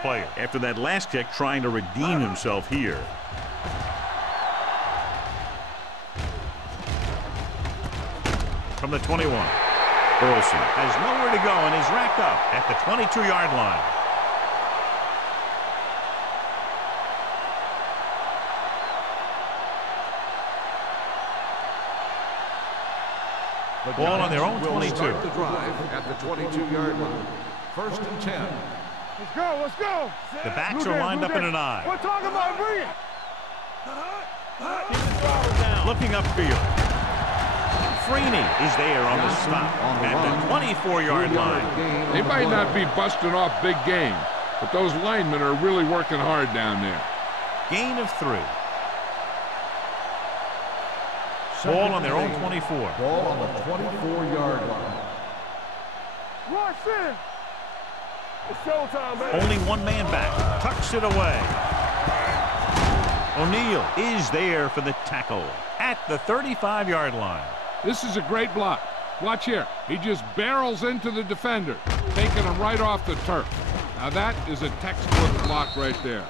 Player after that last kick trying to redeem himself here. From the 21. Burleson has nowhere to go and is racked up at the 22-yard line. The ball on their own 22. Start the drive at the 22-yard line. 1st and 10. Let's go. The backs are lined up in an eye. We're talking about bringing. Looking upfield. Freeney is there on the stop at the 24-yard line. They might not be busting off big game, but those linemen are really working hard down there. Gain of 3. Ball on their own 24. Ball on the 24-yard line. Rush in. It's showtime, man. Only one man back. Tucks it away. O'Neal is there for the tackle at the 35-yard line. This is a great block. Watch here. He just barrels into the defender, taking him right off the turf. Now that is a textbook block right there.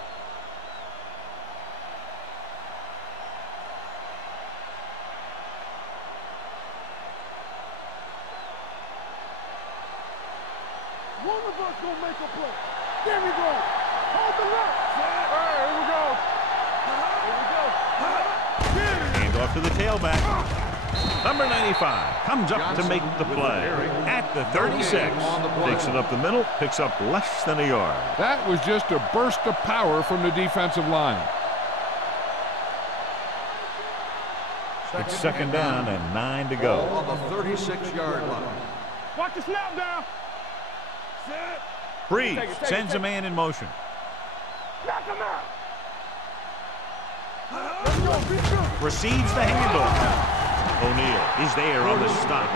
One of us gonna make a play. There we go. Hold the left. All right, here we go. Hand off to the tailback. Number 95 comes up to make the play at the 36. Takes it up the middle, picks up less than a yard. That was just a burst of power from the defensive line. It's 2nd down and 9 to go. Ball on the 36-yard line. Watch the snap down. Breeze sends a man in motion. Knock him out. Let's go, be good. Receives the handoff. O'Neal is there on the stop.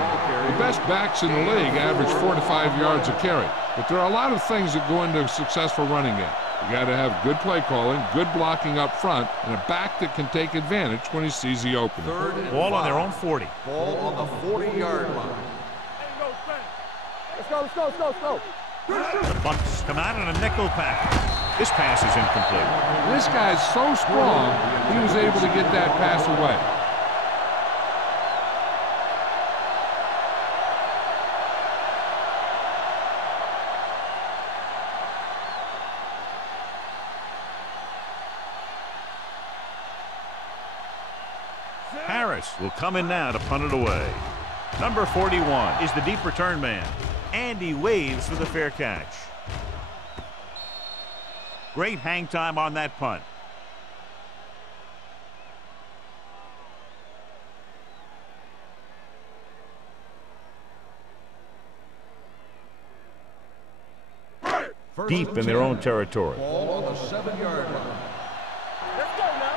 The best backs in the league average 4 to 5 yards a carry, but there are a lot of things that go into a successful running game. You got to have good play calling, good blocking up front, and a back that can take advantage when he sees the opening. Ball on their own 40. Ball on the 40-yard line. Let's go. The Bucks come out in a nickel pack. This pass is incomplete. This guy's so strong, he was able to get that pass away. Harris will come in now to punt it away. Number 41 is the deep return man. And he waves for the fair catch. Great hang time on that punt. Deep in their own territory. Ball on the 7-yard line. Let's go now.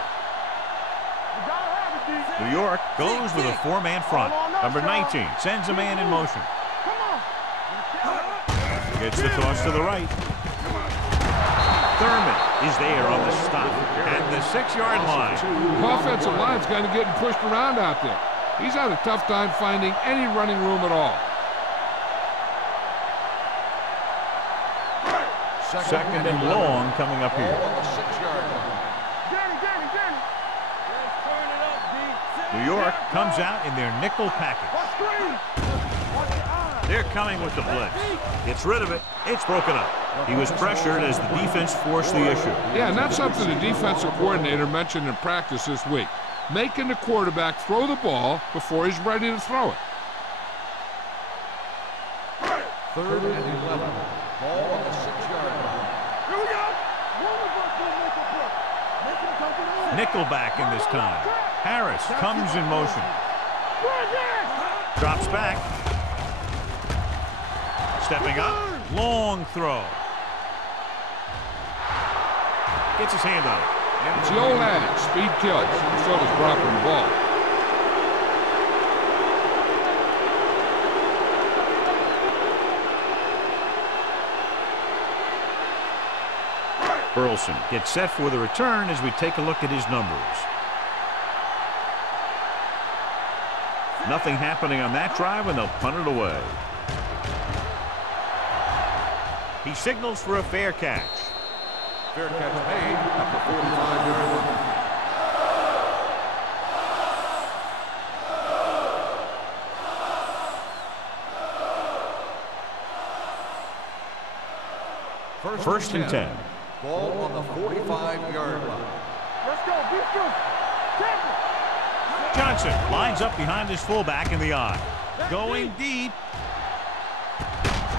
You gotta have it, D. New York goes with a four-man front. Number 19 sends a man in motion. Gets the toss to the right. Thurman is there on the stop at the 6-yard line. The offensive line's kind of getting pushed around out there. He's had a tough time finding any running room at all. Second and long coming up here. New York comes out in their nickel package. They're coming with the blitz. Gets rid of it. It's broken up. He was pressured as the defense forced the issue. Yeah, and that's something the defensive coordinator mentioned in practice this week. Making the quarterback throw the ball before he's ready to throw it. 3rd and 11. Ball on the 6-yard line. Here we go. One of us will make a play. Make him come to the line. Nickelback in this time. Harris comes in motion. Drops back. Stepping up. Long throw. Gets his hand on it. It's the old adage, speed kills. So does dropping the ball. Burleson gets set for the return as we take a look at his numbers. Nothing happening on that drive, and they'll punt it away. He signals for a fair catch. Fair catch made at the 45-yard line. First and 10. Ball on the 45-yard line. Let's go. Be good. Tackle. Johnson lines up behind his fullback in the eye. Going deep.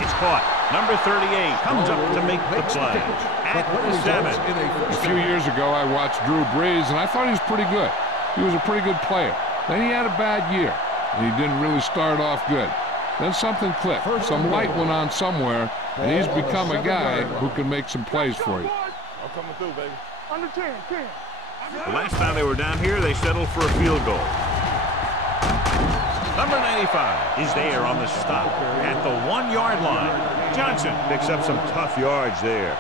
It's caught. Number 38 comes up to make the play at the 7. A few years ago, I watched Drew Brees, and I thought he was pretty good. He was a pretty good player. Then he had a bad year, and he didn't really start off good. Then something clicked. Some light went on somewhere, and he's become a guy who can make some plays for you. I'm coming through, baby. Under 10. The last time they were down here, they settled for a field goal. Number 95 is there on the stop at the 1-yard line. Johnson picks up some tough yards there.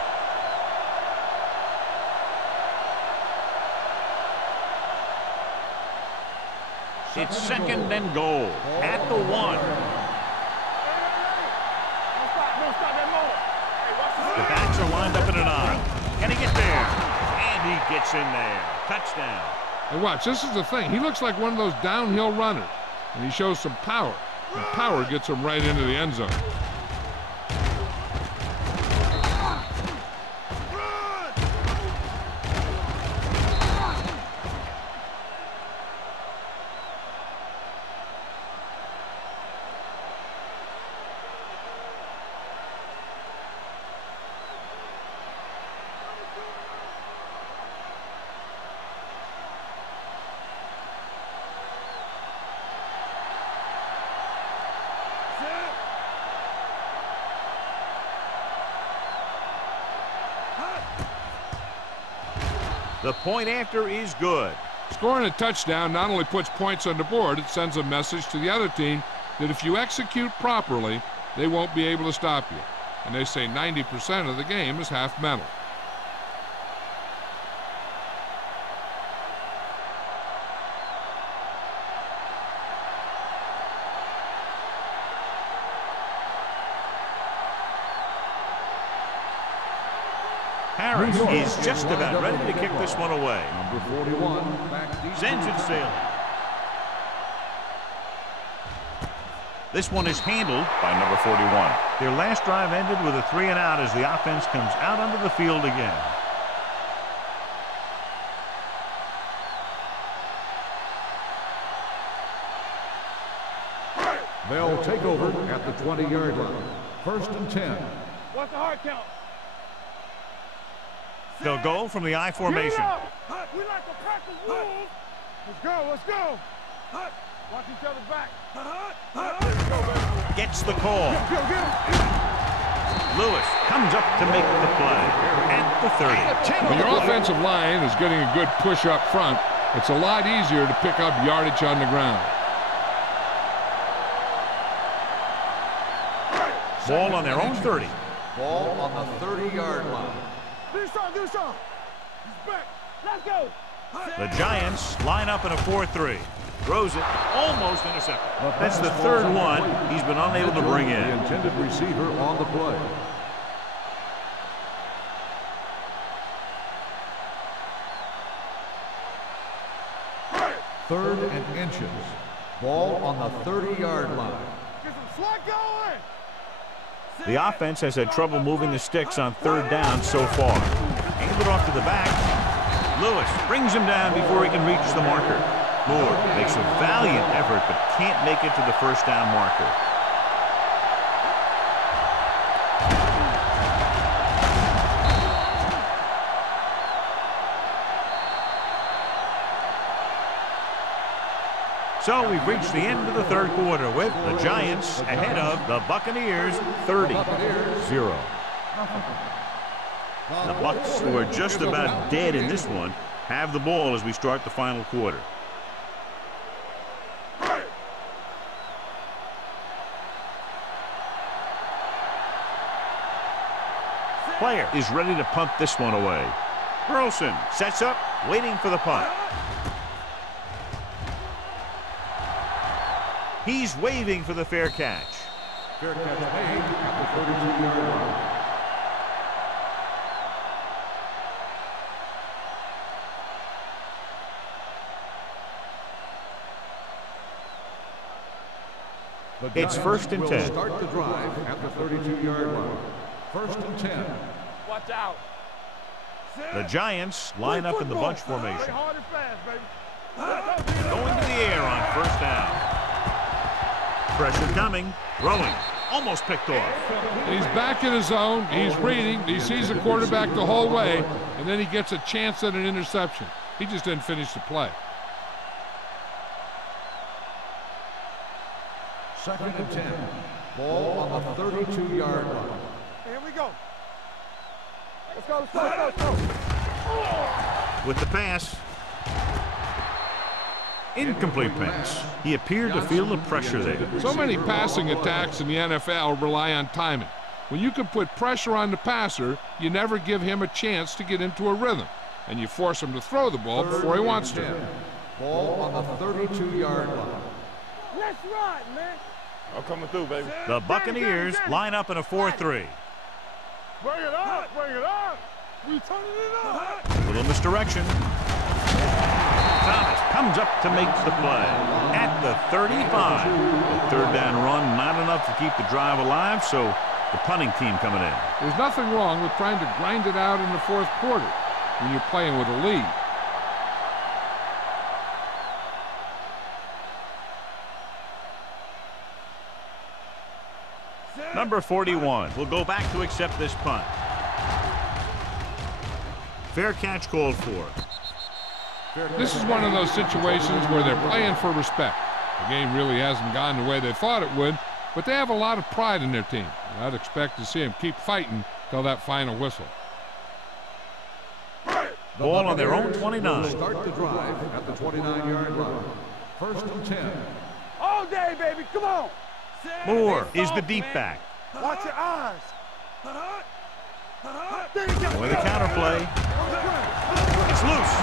It's second and goal at the 1. The backs are lined up in an I. Can he get there? And he gets in there. Touchdown. And watch, this is the thing. He looks like one of those downhill runners, and he shows some power. And power gets him right into the end zone. The point after is good. Scoring a touchdown not only puts points on the board, it sends a message to the other team that if you execute properly, they won't be able to stop you. And they say 90% of the game is half mental. Harris is just about ready to kick this one away. Number 41. Sends it sailing. This one is handled by number 41. Their last drive ended with a 3-and-out as the offense comes out onto the field again. They'll take over at the 20-yard line. First and 10. What's the hard count? They'll go from the I formation. We like to practice rules. Let's go. Let's go. Watch each other back. Gets the call. Lewis comes up to make the play at the 30. When your offensive line is getting a good push up front, It's a lot easier to pick up yardage on the ground. Ball on their own 30. Ball on the 30-yard line. Do something, do something. He's back. Let's go. The Giants line up in a 4-3. Throws it, almost intercepted. That's the third one he's been unable to bring in. The intended receiver on the play. Third and inches. Ball on the 30-yard line. Get some slack going. The offense has had trouble moving the sticks on third down so far. Aimed it off to the back. Lewis brings him down before he can reach the marker. Moore makes a valiant effort but can't make it to the first down marker. So we've reached the end of the third quarter with the Giants ahead of the Buccaneers 30-0. The Bucs, who are just about dead in this one, have the ball as we start the final quarter. Player is ready to punt this one away. Burleson sets up, waiting for the punt. He's waving for the fair catch. Fair catch made at the 32-yard line. It's first and 10. Start the drive at the 32-yard line. First and 10. Watch out. The Giants line up in the bunch formation. Play hard and fast, baby. Going to the air on first down. Pressure coming. Throwing. Almost picked off. He's back in his zone. He's reading. He sees the quarterback the whole way, and then he gets a chance at an interception. He just didn't finish the play. Second and 10. Ball on the 32-yard line. Here we go. Let's go, let's go, let's go, let's go. With the pass. Incomplete pass. He appeared to feel the pressure there. So many passing attacks in the NFL rely on timing. When you can put pressure on the passer, you never give him a chance to get into a rhythm, and you force him to throw the ball before he wants to. Ball on the 32-yard line. Let's ride, man. I'm coming through, baby. The Buccaneers line up in a 4-3. Bring it up, bring it up. We turning it up. Little misdirection. Thomas comes up to make the play at the 35. The third down run, not enough to keep the drive alive, so the punting team coming in. There's nothing wrong with trying to grind it out in the fourth quarter when you're playing with a lead. Number 41 will go back to accept this punt. Fair catch called for. This is one of those situations where they're playing for respect. The game really hasn't gone the way they thought it would, but they have a lot of pride in their team. And I'd expect to see them keep fighting till that final whistle. Ball on their own 29. Start the drive at the 29-yard line. First and 10. All day, baby, come on. Moore is the deep back. Watch your eyes. With a counter play. It's loose.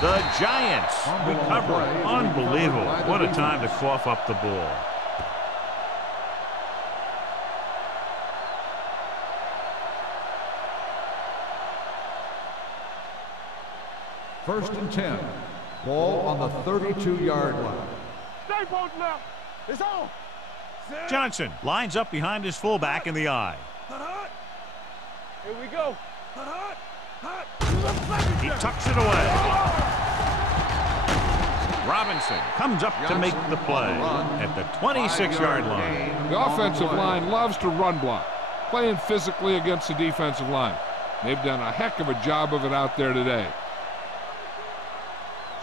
The Giants recover. Unbelievable. What a time to cough up the ball. First and 10. Ball on the 32-yard line. Stay posted up. It's on. Johnson lines up behind his fullback in the eye. Here we go. He tucks it away. Robinson comes up to make the play at the 26-yard line. The offensive line loves to run block, playing physically against the defensive line. They've done a heck of a job of it out there today.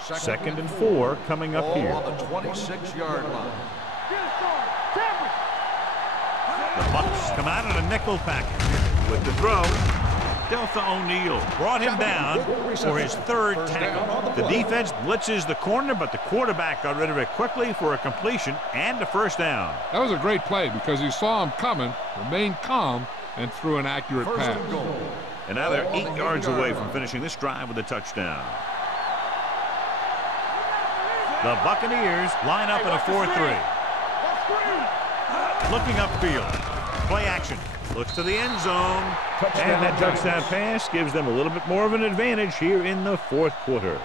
Second and 4 coming up here. On the 26-yard line. The Bucs come out in a nickel package with the throw. Delta O'Neal brought him down for his third tackle. The defense blitzes the corner, but the quarterback got rid of it quickly for a completion and a first down. That was a great play because he saw him coming, remained calm, and threw an accurate pass. And now they're 8 yards away from finishing this drive with a touchdown. The Buccaneers line up in a 4-3. Looking upfield. Play action. Looks to the end zone. And that touchdown pass gives them a little bit more of an advantage here in the fourth quarter.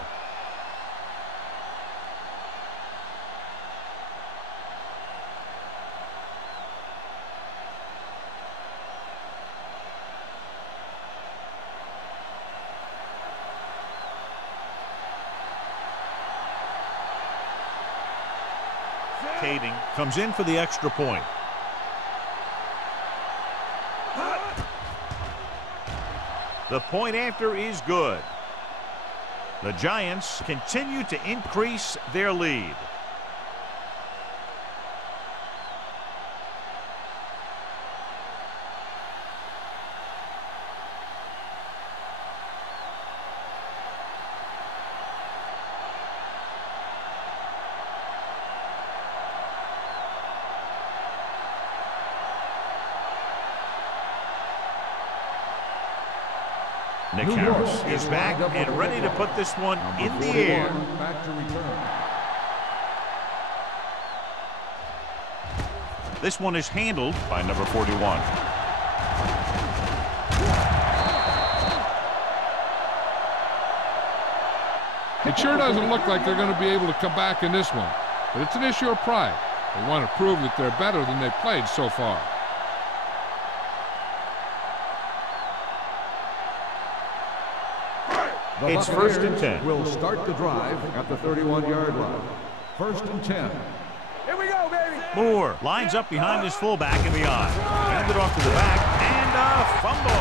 Kading comes in for the extra point. The point after is good. The Giants continue to increase their lead. Nick Harris is back and ready to put this one in the air. Back to return. This one is handled by number 41. It sure doesn't look like they're going to be able to come back in this one, but it's an issue of pride. They want to prove that they're better than they've played so far. It's 1st and 10. Will start the drive at the 31-yard line. 1st and 10. Here we go, baby. Moore lines up behind his fullback in the eye. Hand it off to the back, and a fumble.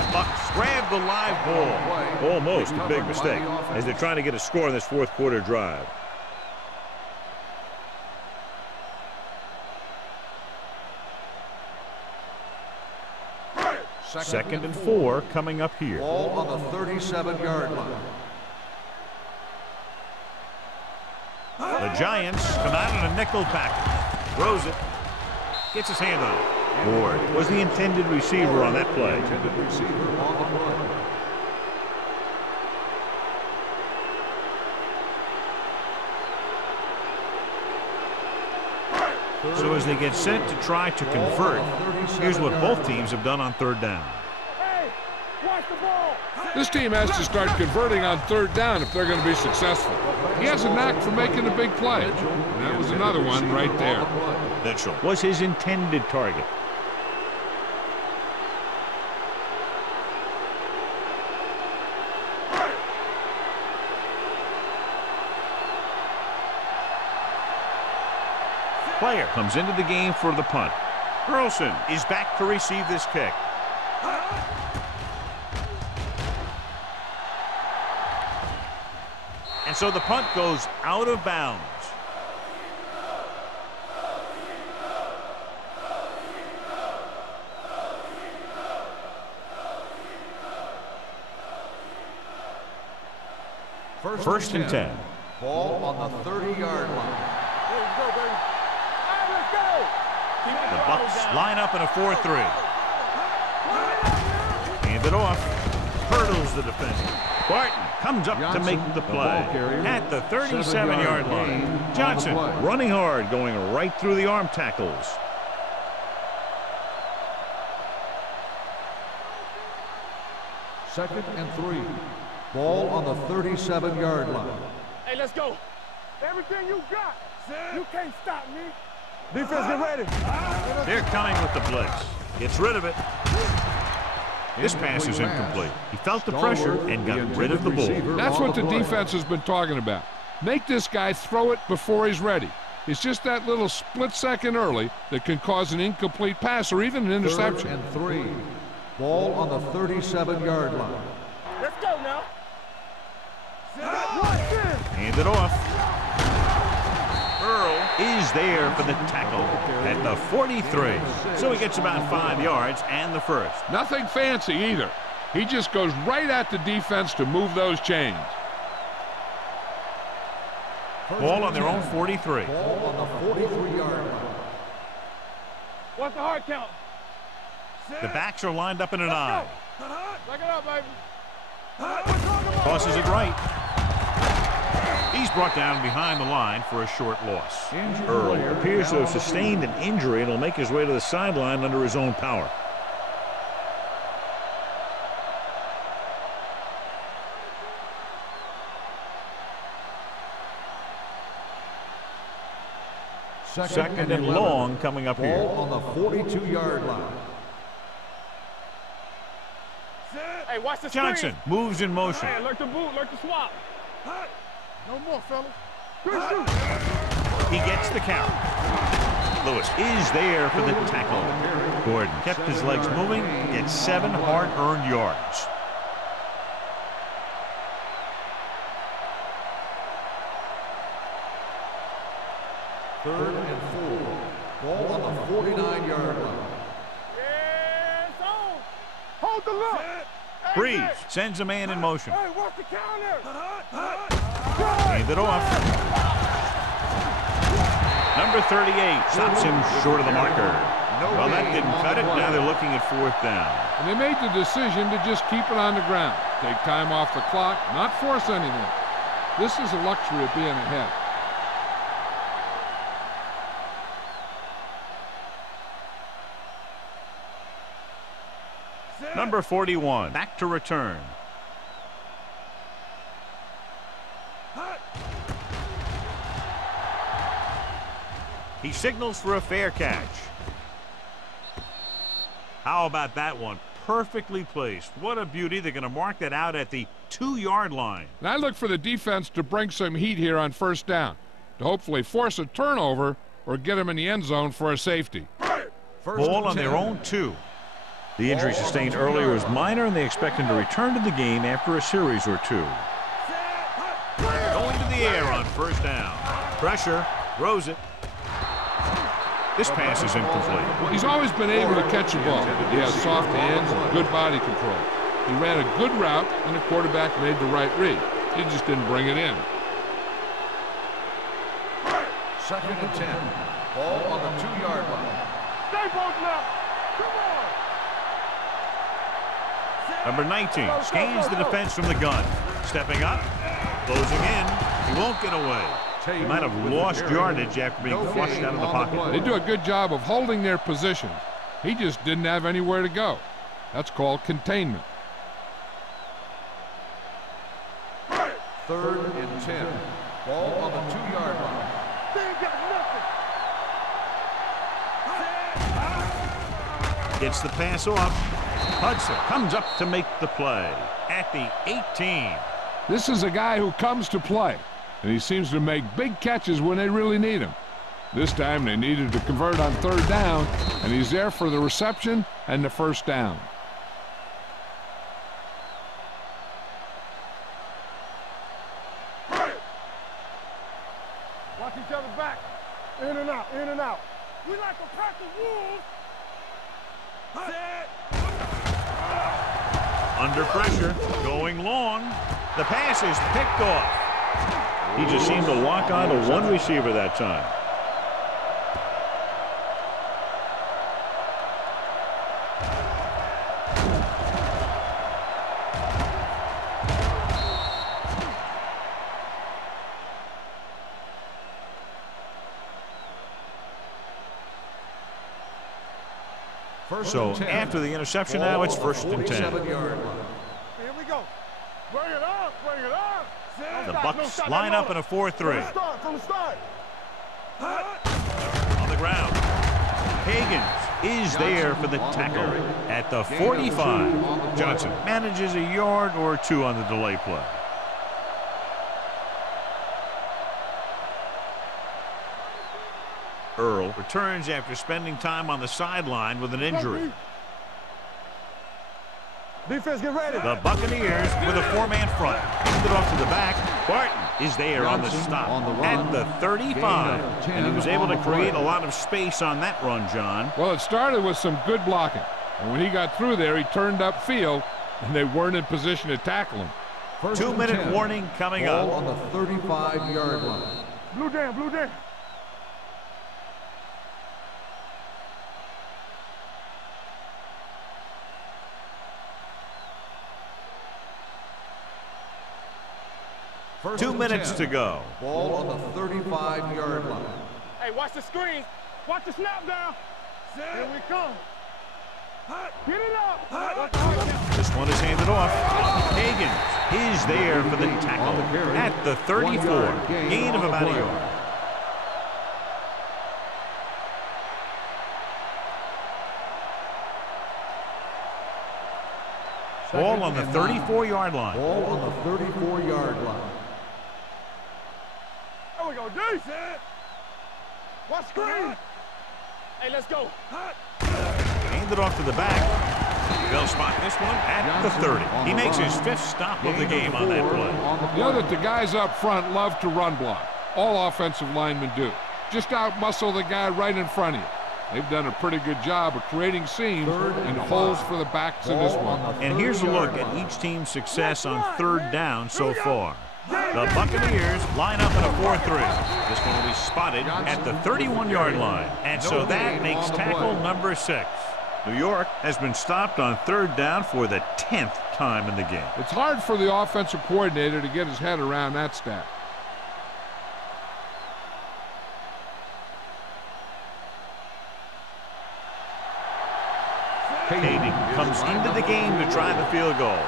The Bucs grab the live ball. Almost a big mistake as they're trying to get a score in this fourth quarter drive. Second and 4 coming up here. Ball on the 37-yard line. The Giants come out in a nickel package. Throws it. Gets his hand on it. Ward was the intended receiver on that play. Intended receiver on the play. So as they get set to try to convert, here's what both teams have done on third down. Hey, watch the ball. This team has to start converting on third down if they're going to be successful. He has a knack for making a big play. And that was another one right there. Mitchell was his intended target. Player comes into the game for the punt. Burleson is back to receive this kick. And so the punt goes out of bounds. First and 10. Ball on the 30-yard line. Here we go, baby. All right, let's go. The Bucs line up in a 4-3. Hand it off. Hurdles the defender. Barton comes up to make the play at the 37-yard line. Johnson running hard, going right through the arm tackles. Second and 3. Ball on the 37-yard line. Hey, let's go. Everything you got. You can't stop me. Defense, get ready. They're coming with the blitz. Gets rid of it. This pass is incomplete. He felt the pressure and got rid of the ball. That's what the defense has been talking about. Make this guy throw it before he's ready. It's just that little split second early that can cause an incomplete pass or even an interception. 3rd and 3. Ball on the 37-yard line. Let's go now. Watch this. Hand it off. Earl is there for the tackle at the 43. So he gets about 5 yards and the first. Nothing fancy either. He just goes right at the defense to move those chains. Ball on their own 43. Ball on the 43-yard line. What's the hard count? The backs are lined up in an I. Back it up, baby. Tosses it right. He's brought down behind the line for a short loss. Earl appears to have sustained an injury and will make his way to the sideline under his own power. Second and long coming up here. Ball on the 42-yard line. Hey, watch the screen. Johnson moves in motion. Hey, lurk the boot, lurk the swap. No more, fellas. He gets the count. Lewis is there for the tackle. Gordon kept his legs moving, gets 7 hard-earned yards. Third and 4. Ball on the 49-yard line. Yeah, it's on. Hold the look. Breeze sends a man in motion. Hey, what's the counter? Hand it off. Number 38 stops him short of the marker. Well, that didn't cut it. Now they're looking at 4th down. And they made the decision to just keep it on the ground. Take time off the clock, not force anything. This is a luxury of being ahead. Number 41 back to return. He signals for a fair catch. How about that one? Perfectly placed. What a beauty. They're going to mark that out at the 2-yard line. And I look for the defense to bring some heat here on 1st down, to hopefully force a turnover or get them in the end zone for a safety. Ball on their own 2. The injury sustained earlier was minor, and they expect him to return to the game after a series or 2. Going to the air on 1st down. Pressure, throws it. This pass is incomplete. Well, he's always been able to catch a ball. He has soft hands and good body control. He ran a good route, and the quarterback made the right read. He just didn't bring it in. Second and 10. Ball on the 2-yard line. Stay both left. Come on. Number 19 scans the defense from the gun. Stepping up, closing in. He won't get away. He might have lost yardage after being flushed out of the pocket. They do a good job of holding their positions. He just didn't have anywhere to go. That's called containment. Third and 10. Ball on the 2-yard line. They ain't got nothing. Gets the pass off. Hudson comes up to make the play at the 18. This is a guy who comes to play, and he seems to make big catches when they really need him. This time they needed to convert on 3rd down, and he's there for the reception and the 1st down. Watch each other back. In and out, in and out. We like a pack of wolves. Under pressure, going long. The pass is picked off. He just seemed to lock on to one receiver that time. So after the interception, now it's 1st and 10. Here we go. Bring it up, bring it up. The Bucks line up in a 4-3. From the start. On the ground. Higgins is there for the tackle at the 45. Johnson manages a yard or 2 on the delay play. Earl returns after spending time on the sideline with an injury. Defense, get ready. The Buccaneers with a 4-man front. Hand it off to the back. Barton is there on the stop at the 35. And he was able to create a lot of space on that run, John. Well, it started with some good blocking. And when he got through there, he turned upfield and they weren't in position to tackle him. 2-minute warning coming Ball up. on the 35-yard line. Blue down, blue down. First 2 and minutes 10. to go. Ball on the 35-yard line. Hey, watch the screen. Watch the snap down. Here we come. Get it up. This one is handed off. Higgins is there for the tackle at the 34. Gain of about a yard. Ball on the 34-yard line. Ball on the 34-yard line. There we go, D. Watch screen. Hey, let's go. Handed off to the back. They'll spot this one at the 30. He makes his 5th stop of the game on that play. You know that the guys up front love to run block. All offensive linemen do. Just out-muscle the guy right in front of you. They've done a pretty good job of creating seams and holes for the backs in this one. And here's a look at each team's success on 3rd down so far. The Buccaneers line up in a 4-3. This one will be spotted at the 31-yard line. And so that makes tackle number 6. New York has been stopped on 3rd down for the 10th time in the game. It's hard for the offensive coordinator to get his head around that stat. Katie comes into the game to try the field goal.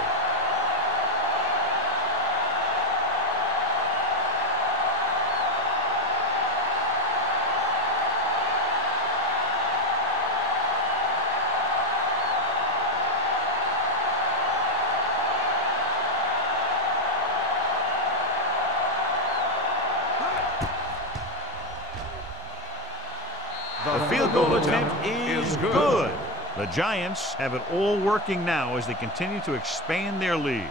The field goal attempt is good. The Giants have it all working now as they continue to expand their lead.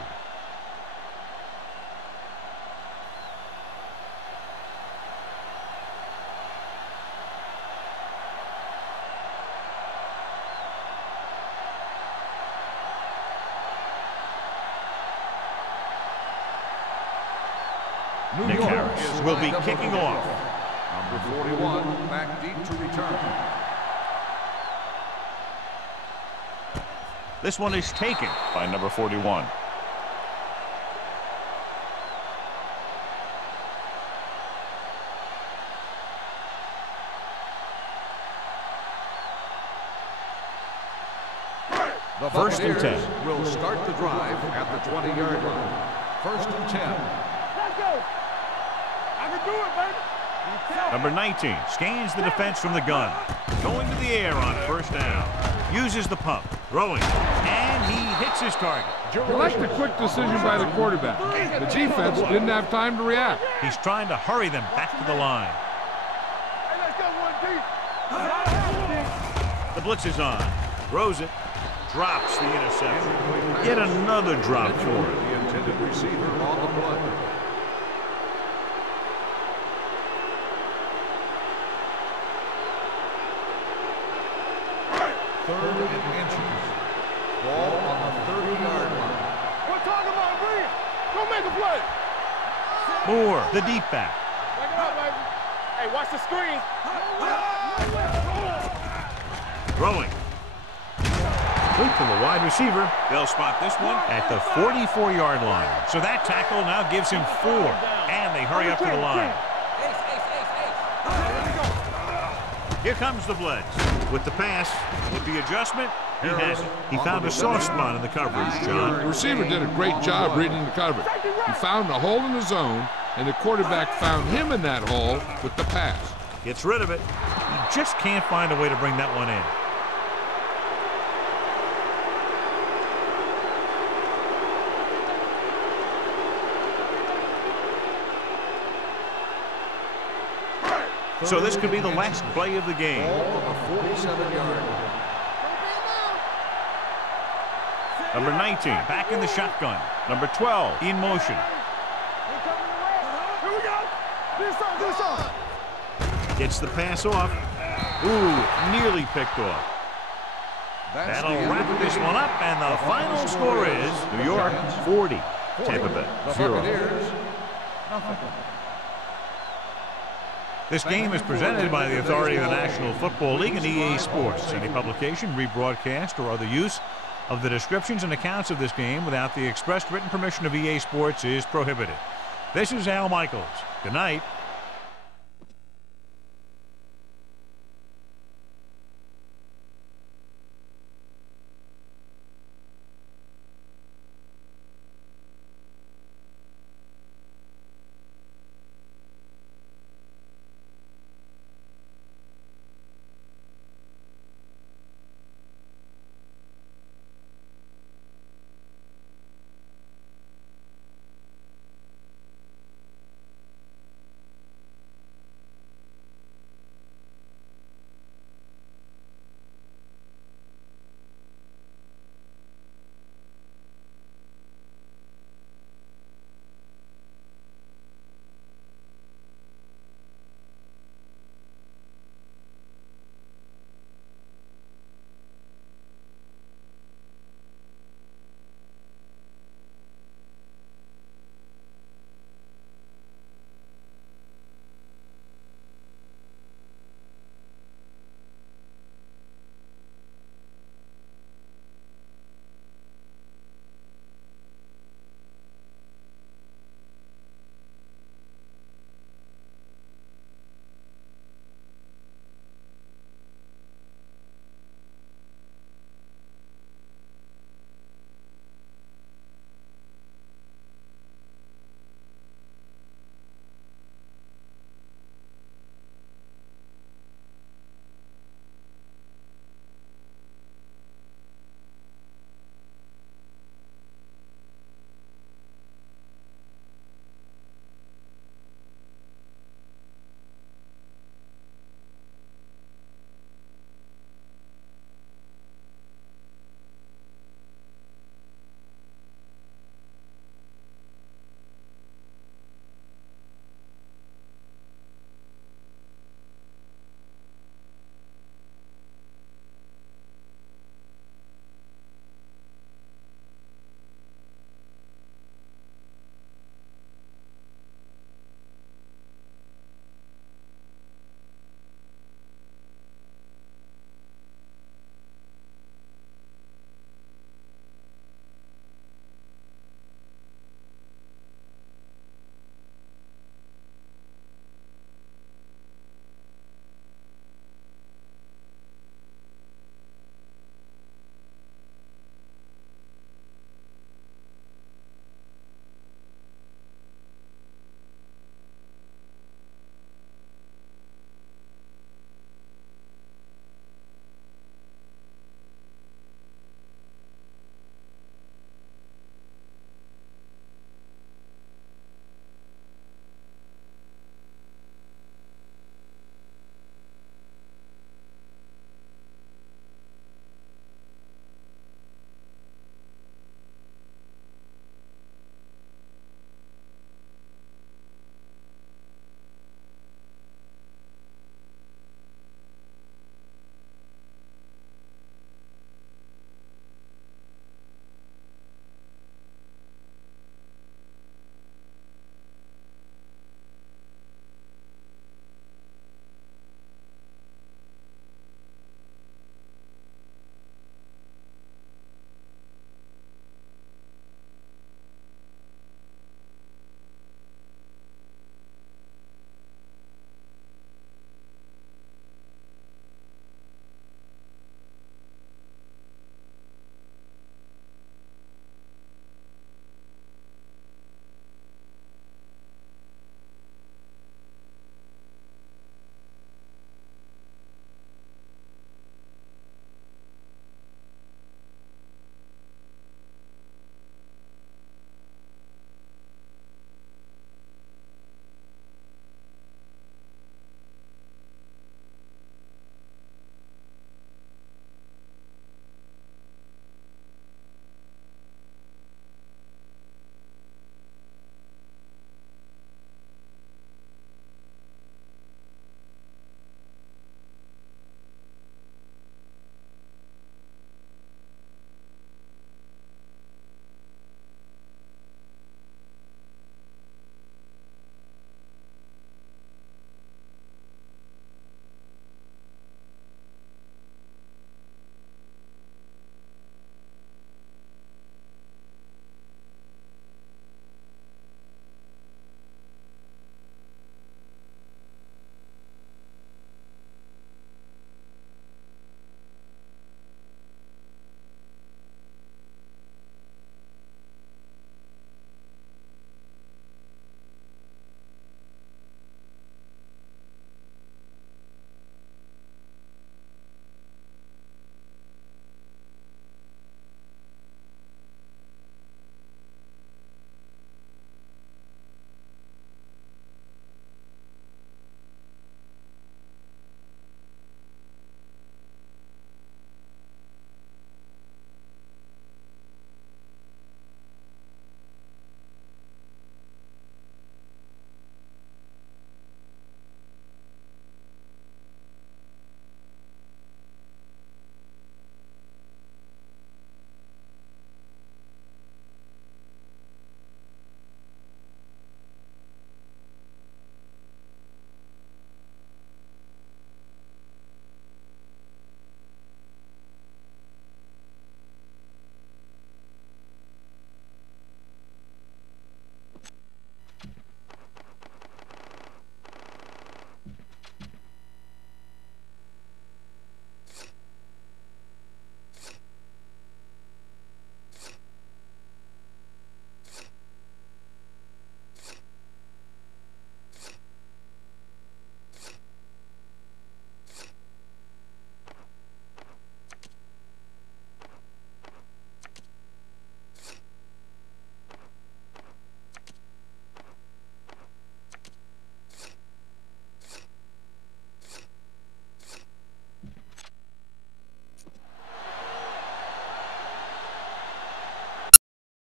Nick Harris will be kicking off. Number 41, back deep to return. This one is taken by number 41. The First and 10. Buccaneers will start the drive at the 20-yard line. First and 10. Let's go. I can do it, baby. Number 19 scans the defense from the gun. Going to the air on 1st down. Uses the pump. Throwing. And he hits his target. I like the quick decision by the quarterback. The defense didn't have time to react. He's trying to hurry them back to the line. Hey, let's go one deep. The blitz is on. Throws it. Drops the interception. Yet another drop for him. The intended receiver on the play. Third and inches. Ball on the 30-yard line. We're talking about Bria. Go make a play. Moore, the deep back. Back it up, baby. Hey, watch the screen. Throwing. Complete to the wide receiver. They'll spot this one at the 44-yard line. So that tackle now gives him 4. And they hurry up to the line. Here comes the blitz. With the pass, with the adjustment, he has it. He found a soft spot in the coverage, John. The receiver did a great job reading the coverage. He found a hole in the zone, and the quarterback found him in that hole with the pass. Gets rid of it. He just can't find a way to bring that one in. So this could be the last play of the game. Ball on the 47-yard line. Number 19, back in the shotgun. Number 12, in motion. Here we go. This on. Gets the pass off. Ooh, nearly picked off. That'll wrap this one up, and the final score is New York 40, Tampa Bay 0. This game is presented by the authority of the National Football League and EA Sports. Any publication, rebroadcast, or other use of the descriptions and accounts of this game without the expressed written permission of EA Sports is prohibited. This is Al Michaels. Good night.